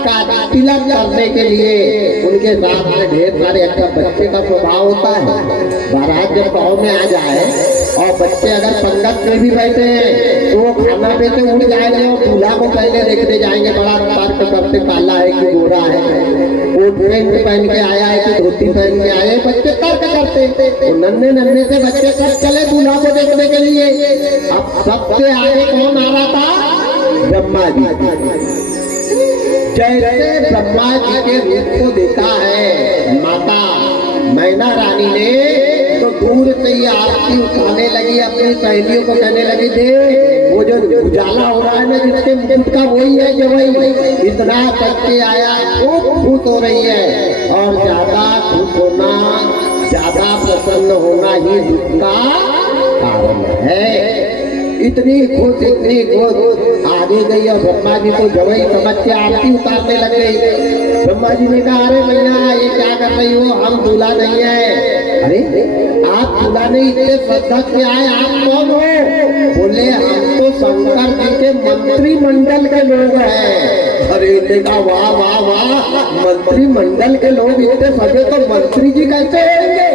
का तिलक करने के लिए। उनके साथ में ढेर सारे, अच्छा बच्चे का स्वभाव होता है, बारात जब गाँव में आ जाए और बच्चे अगर पंगत में भी बैठे हैं तो वो खाना पे से उड़ जाएंगे और दूल्हा को पहले देखने जाएंगे, बड़ा तर्क करते काला है कि गोरा है, वो पैंट पहन के आया है कि धोती पहन के आए, बच्चे तर्क करते। तो नन्हे नन्हे से बच्चे सब चले दूल्हा को देखने के लिए। अब सबसे आगे कौन आ रहा था, ब्रह्मा जी। जैसे ब्रह्मा जी के रूप को देखा है माता मैना रानी ने, तो दूर से ही आरती उठाने लगी, अपनी सहेलियों को कहने लगी, दे वो जो उजाला हो रहा है ना जिसके मुकुट का, वही है जो वही इतना करके आया, खूब खुश हो रही है। और ज्यादा खुश होना, ज्यादा प्रसन्न होना ही दुख का कारण है। इतनी खुश आगे गई और ब्रह्मा जी को जवाई समझ के आरती उतारने लग गई। ब्रह्मा जी ने कहा, अरे भैया ये क्या कर रही हो, हम दूल्हा नहीं है। अरे आप दूल्हा नहीं, इतने श्रद्धा से आए, आप कौन हो? बोले हम तो शंकर जी के मंत्रिमंडल के लोग हैं। अरे इतने का वाह वाह वाह, मंत्रिमंडल के लोग इतने सजे तो मंत्री जी कैसे होंगे?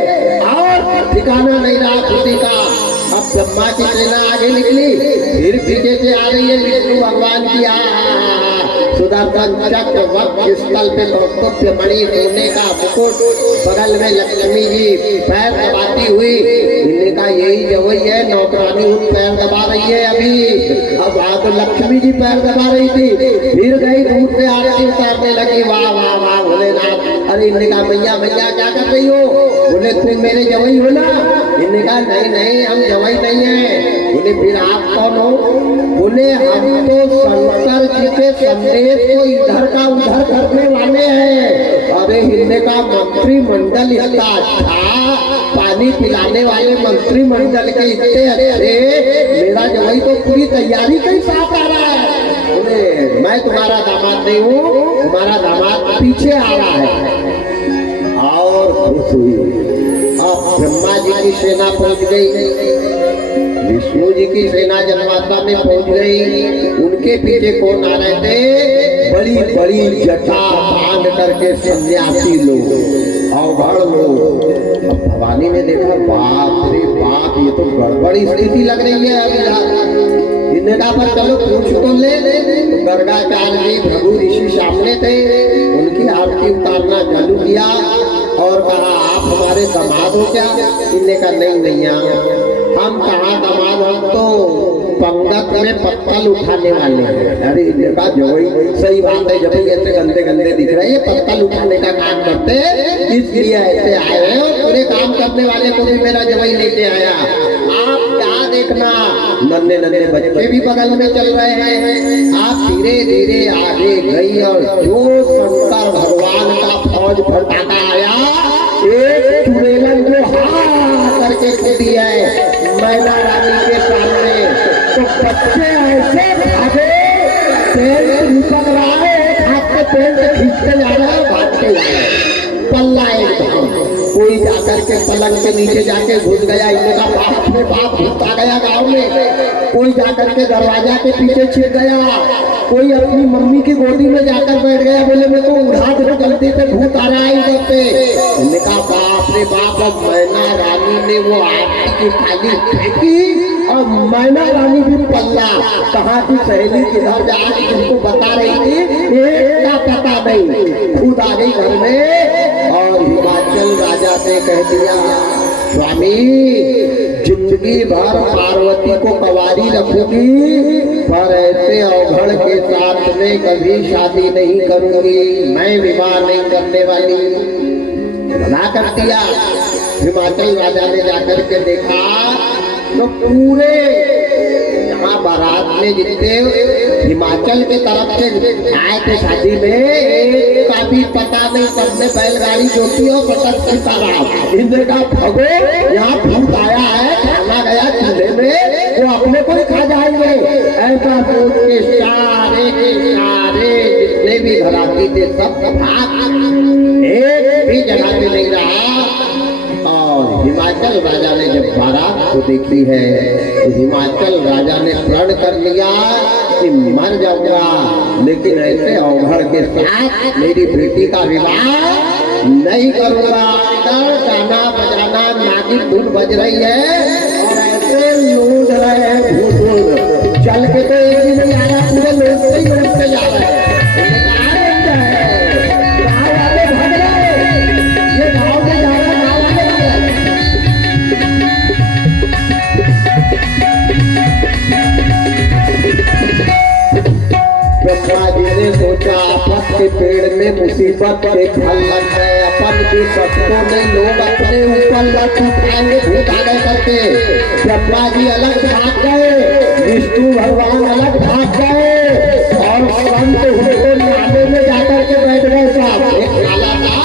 और ठिकाना नहीं रहा खुशी का। अब ब्रह्मा की सेना आगे निकली, फिर पीछे से आ रही है विष्णु भगवान की। सुदर्शन चक्र वक्र स्थल पे कौस्तुभ मणि सोने का मुकुट, बगल में लक्ष्मी जी पैर दबाती हुई। इनने का यही जवई है, नौकरानी उन पैर दबा रही है अभी। अब वहां तो लक्ष्मी जी पैर दबा रही थी, फिर गई दूर से आरती उतारने लगी, वाह वाह वाह भोलेनाथ। अरे इनने कहा, मैया मैया क्या कर रही हो? बोले तुम मेरे जवई हो ना? इनने कहा नहीं नहीं हम जवाई नहीं है। बोले फिर आप कौन हो? बोले हम तो शंकर जी के संदेश को इधर का उधर करने वाले हैं। अरे हिंदे का मंत्रिमंडल इतना अच्छा, पानी पिलाने वाले मंत्रिमंडल के इतने अच्छे, मेरा जवाई तो पूरी तैयारी के साथ आ रहा है। बोले मैं तुम्हारा दामाद नहीं हूँ, तुम्हारा दामाद पीछे आ रहा है। और खुश हुई। अब ब्रह्मा जी की सेना पहुंच गई, विष्णु जी की सेना जन्मात्रा में पहुंच गई। उनके पीछे कौन आ रहे थे? बड़ी बड़ी जटा बांध करके सन्यासी लोग, अवघड़ लोग। अब भवानी ने देखा, बाप रे बाप, ये तो गड़बड़ी स्थिति लग रही है अभी यार। इन्हें कहा पर चलो पूछ तो ले। तो गर्गाचार्य जी भृगु ऋषि सामने थे, उनकी आरती उतारना चालू किया और कहा आप हमारे दामाद हो क्या? इन्हें कहा नहीं नैया, हम कहाँ दामाद, हम तो पंगत में पत्तल उठाने वाले हैं। अरे इन्हें कहा जो सही बात है, जब ऐसे गंदे गंदे दिख रहे हैं, पत्तल उठाने का काम करते इसलिए ऐसे आए हैं, और पूरे काम करने वाले को भी मेरा जवाई लेके आया। आप क्या देखना, नन्हे नन्हे बच्चे भी बगल में चल रहे हैं। आप धीरे धीरे आगे गई और जो शंकर भगवान का फौज फटाका आया, एक चुड़ैल जो हाँ करके कूदी है मैना रानी के सामने, तो बच्चे ऐसे भागे, पेड़ निकल रहा है, हाथ में पेड़ खींचते जा रहा है, भागते जा रहे हैं। पल्ला एकदम, कोई जाकर के पलंग के नीचे जाके घुस गया, इनका बाप में बाप भूत आ गया गाँव में। कोई जाकर के दरवाजा के पीछे छिप गया, कोई अपनी मम्मी की गोदी में जाकर बैठ गया, बोले मैं तो उठा दो गलती से, भूत आ रहा है इधर पे। उन्होंने कहा बाप रे बाप। अब मैना रानी ने वो आरती की थाली फेंकी और मैना रानी भी पल्ला, कहाँ की सहेली किधर जा तुमको बता रही थी, एक का पता नहीं, खुद आ गई घर में और हिमाचल राजा ने कह दिया स्वामी जिंदगी भर पार्वती को कंवारी रखूंगी, पर ऐसे अवघड़ के साथ में कभी शादी नहीं करूंगी, मैं विवाह नहीं करने वाली। मना कर दिया। हिमाचल राजा ने जाकर के देखा तो पूरे यहाँ बारात में जितने हिमाचल के तरफ से आए थे शादी में, एक का भी पता नहीं, सबने बैलगाड़ी जोती और पतंग की तरह। इन्हें कहा भगो, यहाँ भूत आया है, खाना गया चूल्हे में, वो अपने को ही खा जाएंगे। ऐसा सोच के सारे जितने भी घराती थे सब भाग, एक भी जगह पे नहीं रहा। और हिमाचल राजा ने जब बारात को देखी है तो हिमाचल राजा ने प्रण कर लिया कि मर जाऊंगा, लेकिन ऐसे अवघड़ के साथ मेरी बेटी का विवाह नहीं करूंगा। इधर गाना बजाना नागिन धुन बज रही है और ऐसे लूट रहे हैं भूत, चल के तो एक भी नहीं आ रहा, पूरे लूटते ही लूटते जा रहे हैं। ब्रह्मा जी ने सोचा आपस के पेड़ में मुसीबत के फल लग गए, अपन भी सबको नहीं, लोग अपने ऊपर लग उठाएंगे भूत आ गए करके। ब्रह्मा जी अलग भाग गए, विष्णु भगवान अलग भाग गए और संत उनको नाले में जाकर के बैठ गए। साहब एक नाला था,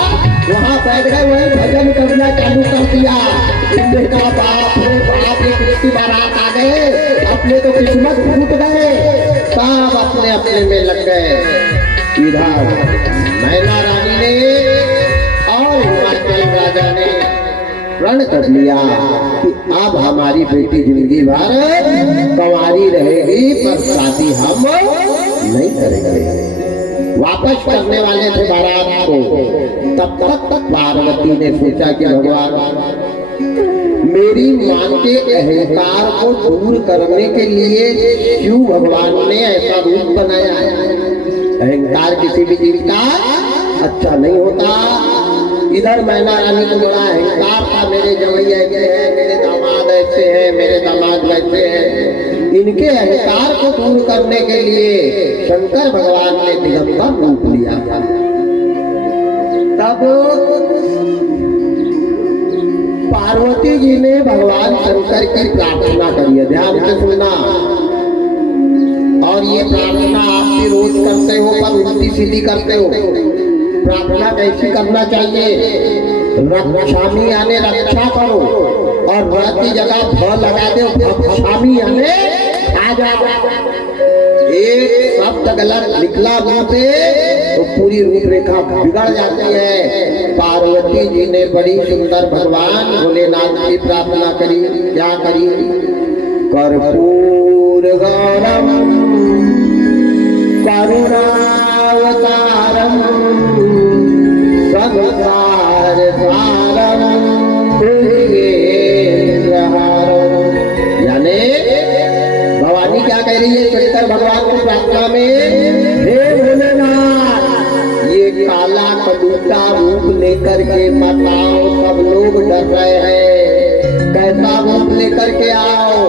वहाँ बैठ गए, वही भजन करना चालू कर दिया। इनने कहा बाप रे बाप, कितनी बारात आ गए, अपने तो किस्मत फूट गए। सब अपने अपने में लग गए। इधर मैना रानी ने और हिमाचल राजा ने प्रण कर लिया कि अब हमारी बेटी जिंदगी भर कंवारी रहेगी, पर शादी हम नहीं करेंगे। वापस करने वाले थे बारात को, तब तक पार्वती ने सोचा कि भगवान मेरी मां के अहंकार को दूर करने के लिए शिव भगवान ने ऐसा रूप बनाया है। अहंकार किसी भी चीज का अच्छा नहीं होता। इधर मैना रानी को बड़ा अहंकार था, मेरे जवई ऐसे हैं, मेरे दामाद ऐसे हैं, मेरे दामाद वैसे हैं। इनके अहंकार को दूर करने के लिए शंकर भगवान ने दिगंबर रूप लिया था। तब पार्वती जी ने भगवान शंकर की प्रार्थना करी है, ध्यान से सुनना। और ये प्रार्थना आप भी रोज करते हो, पर उल्टी सीधी करते हो। प्रार्थना कैसी करना चाहिए? रक्षामी यानी रक्षा करो, और र की जगह भ लगा दो, भक्षामी यानी आ जाओ। एक शब्द गलत निकला मुंह से तो पूरी रूपरेखा बिगड़ जाती है। पार्वती जी ने बड़ी सुंदर भगवान भोलेनाथ की प्रार्थना करी। क्या करी? कर्पूर गौरम करुणावतारम संसार सारम भुजगेन्द्रहारम। यानी भवानी क्या कह रही है शंकर भगवान की प्रार्थना में? हे भोलेनाथ, ये काला कलूटा रूप लेकर के मत आओ, सब लोग डर रहे हैं। कैसा रूप लेकर के आओ?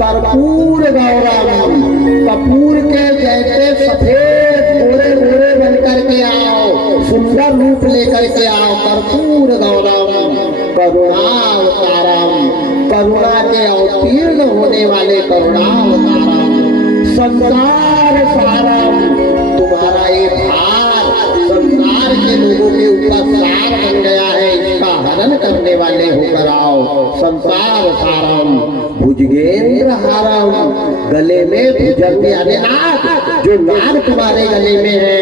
कर्पूर गौरम, कपूर के जैसे सफेद गोरे गोरे बन करके आओ, सुंदर रूप लेकर के आओ। कर्पूर गौरम करुणावतारम, करुणा के अवतीर्ण होने वाले करुणावतारम। संसार सारम, तुम्हारा ये भार संसार के लोगों के ऊपर सार बन गया है, इसका हरण करने वाले होकर आओ। संसार सारम भुजगेंद्र हारम, गले में भुजंग यानी नाग, जो नाग तुम्हारे गले में है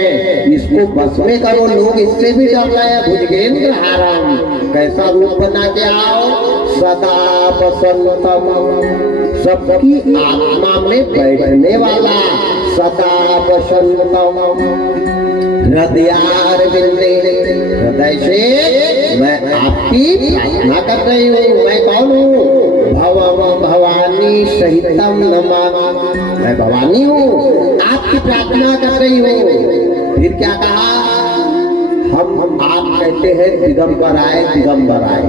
इसको बस में करो। लोग इससे भी डर रहे हैं। भुजगेंद्र हारम, कैसा रूप बना के आओ? सदा बसंतम, सबकी आत्मा में बैठने वाला। सदा बसंतम हृदयार बिंदे, हृदय से मैं आपकी प्रार्थना कर रही हूँ। मैं कौन हूँ? भवम भवानी सहितम नमः, मैं भवानी हूँ, आपकी प्रार्थना कर रही हूँ। फिर क्या कहा? हम आप कहते हैं दिगंबर आए, दिगंबर आए।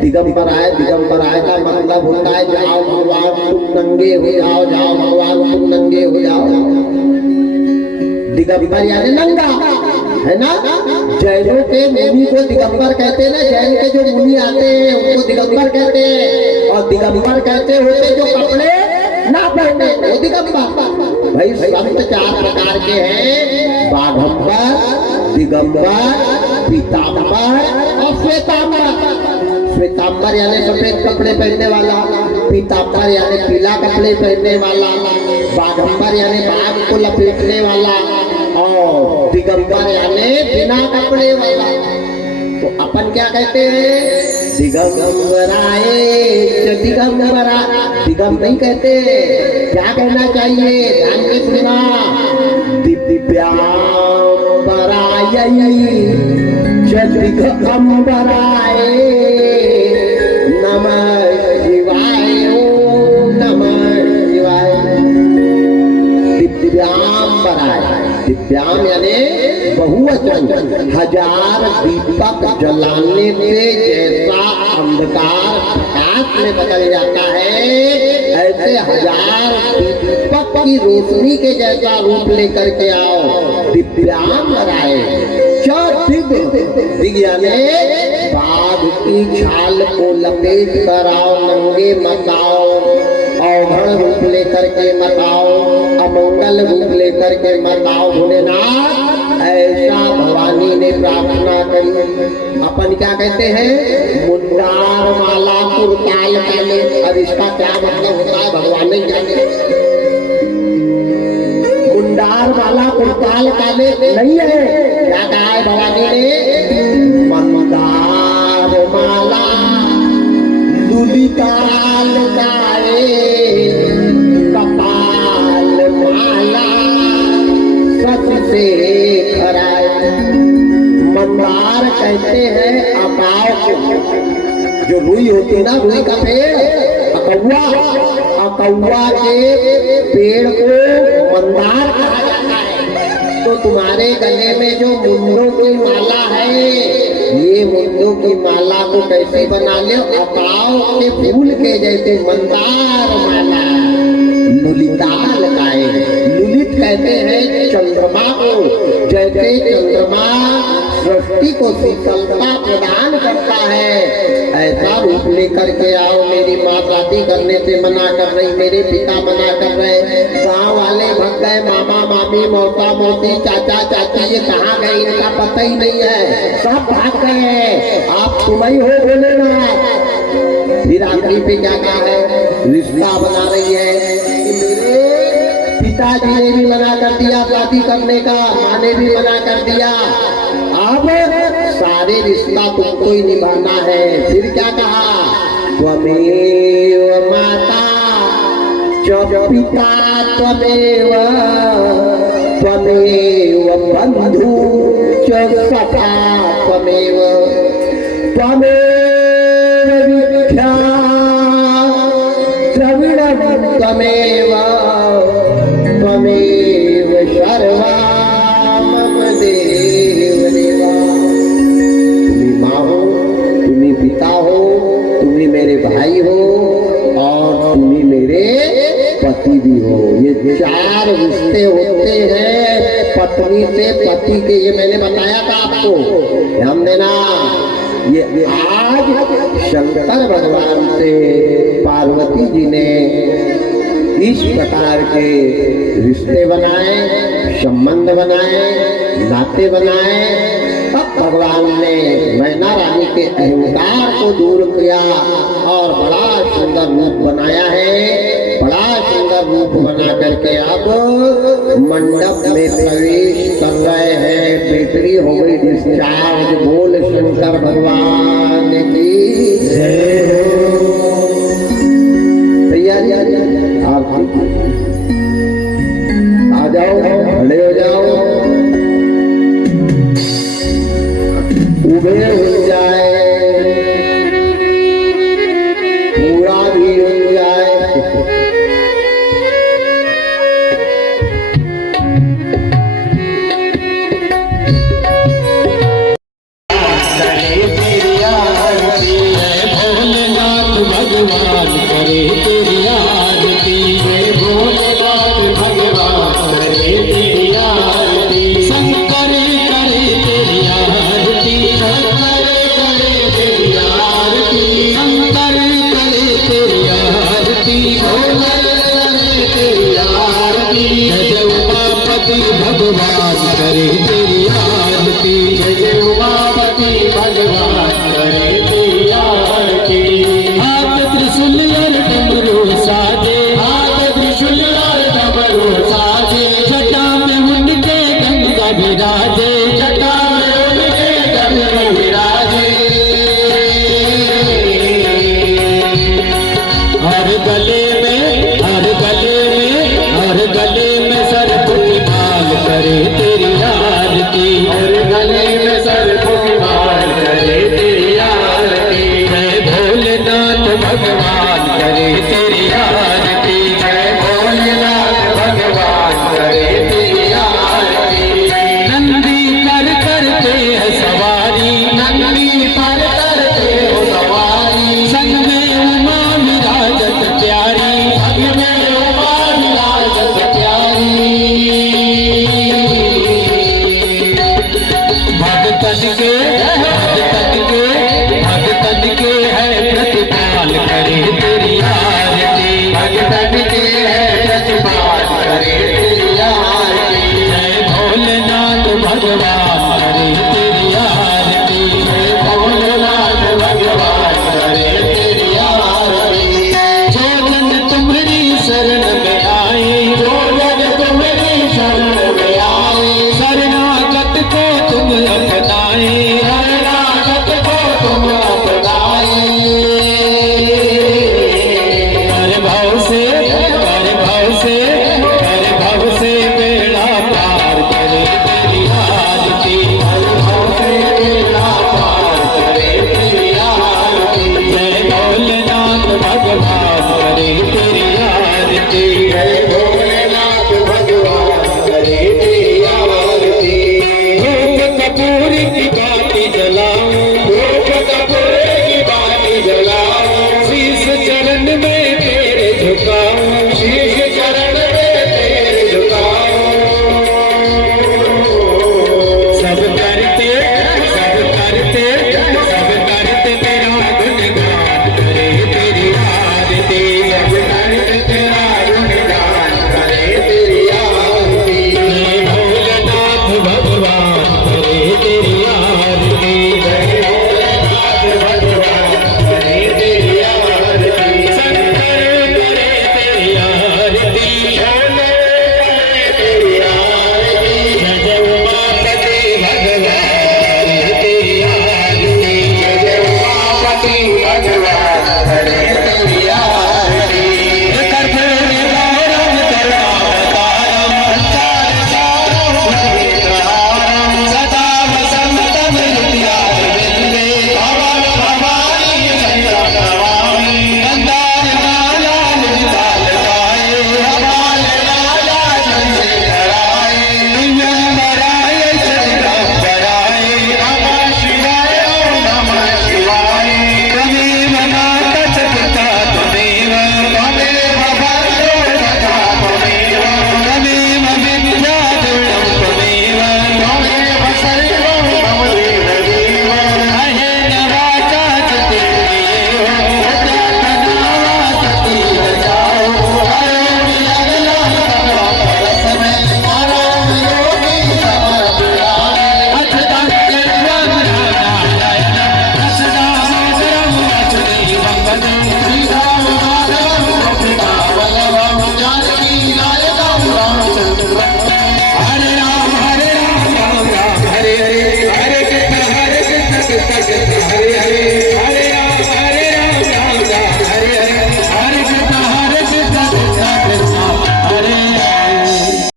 दिगंबर आए, दिगंबर आए का मतलब होता है जाओ भगवान तुम नंगे हो जाओ, जाओ भगवान तुम नंगे हो जाओ। दिगंबर यानी नंगा, है ना? जैनों के मुनि को दिगंबर कहते हैं ना। जैन के जो मुनि आते हैं उनको दिगंबर कहते हैं, और दिगंबर कहते होते जो कपड़े ना पहने वो दिगंबर। भाई संत चार प्रकार के हैं, बाघंबर, दिगंबर, पीतांबर और श्वेतांबर। श्वेतांबर यानी सफेद कपड़े पहनने वाला, पीतांबर यानी पीला कपड़े पहनने वाला, बाघंबर यानी बाघ को लपेटने वाला, और दिगंबर यानी बिना कपड़े वाला। तो अपन क्या कहते हैं? दिगंबराए दिगंबरा, दिगंब नहीं कहते। क्या कहना चाहिए? ध्यान से सुनना। दिव्यांबराय दिगंबराए नमः शिवाय, ओम नमः शिवाय। दिव्यांबराय, दिव्याम यानी बहुवचन। हजार दीपक जलाने से जैसा अंधकार प्रकाश में बदल जाता है, ऐसे हजार दीपक की रोशनी के जैसा रूप लेकर के आओ। दिव्यांबराय दिग यानी बाघ की छाल को लपेट कर आओ, नंगे मत आओ, अवघड़ रूप लेकर के मत आओ, अमंगल रूप लेकर के मत आओ भोलेनाथ। ऐसा भवानी ने प्रार्थना करी। अपन क्या कहते हैं? मुंडार माला कुरताल काले। अब इसका क्या मतलब होता है भगवान ने जाने। मुंडार माला कुरताल काले नहीं है। क्या कहा है भवानी ने? मंदार माला लुलिताल काले, कपाल माला सबसे खराय। मंदार कहते हैं अकाव को, जो रुई होती है ना, रुई का पेड़, अकौवा, अकौवा के पेड़ को मंदार कहा जाता है। तो तुम्हारे गले में जो मुंडों की माला है, ये मुंडों की माला को कैसे बना ले? अकाव के फूल के जैसे मंदार माला। लुलिताल गाए, लुलित कहते हैं चंद्रमा को। जैसे चंद्रमा सृष्टि को शीतलता प्रदान करता है, ऐसा रूप लेकर के आओ। मेरी माँ शादी करने से मना कर रही, मेरे पिता मना कर रहे, गाँव वाले भग गए, मामा मामी मौसा मौसी चाचा चाची ये कहाँ गए इनका पता ही नहीं है, सब भाग गए। आप तुम ही हो भोलेनाथ। फिर आखिरी पे क्या कहा है? रिश्ता बना रही है। पिताजी ने भी मना कर दिया शादी करने का, माँ ने भी मना कर दिया। अब हमारे रिश्ता तुमको ही निभाना है। फिर क्या कहा, त्वमेव माता च पिता त्वमेव त्वमेव बंधु च सखा त्वमेव त्वमेव विद्या द्रविणं त्वमेव त्वमेव सर्वा मम देव देवा। तुम्ही माँ हो, तुम्ही पिता हो, तुम्ही मेरे भाई हो और तुम्ही मेरे पति भी हो। ये चार रिश्ते होते हैं पत्नी से पति के, ये मैंने बताया था आपको, ध्यान देना। ये आज शंकर भगवान से पार्वती जी ने इस प्रकार के रिश्ते बनाए, संबंध बनाए, नाते बनाए। तब भगवान ने मैना रानी के अहंकार को दूर किया और बड़ा सुंदर रूप बनाया है। बड़ा सुंदर रूप बना करके अब मंडप में प्रवेश कर रहे हैं। बेटरी हो गई डिस्चार्ज। बोल शंकर भगवान की जय हो। तैयारी आ जाओ, खड़े हो जाओ, उबे हो जाए, पूरा भी हो जाए। भोलेनाथ भगवान करे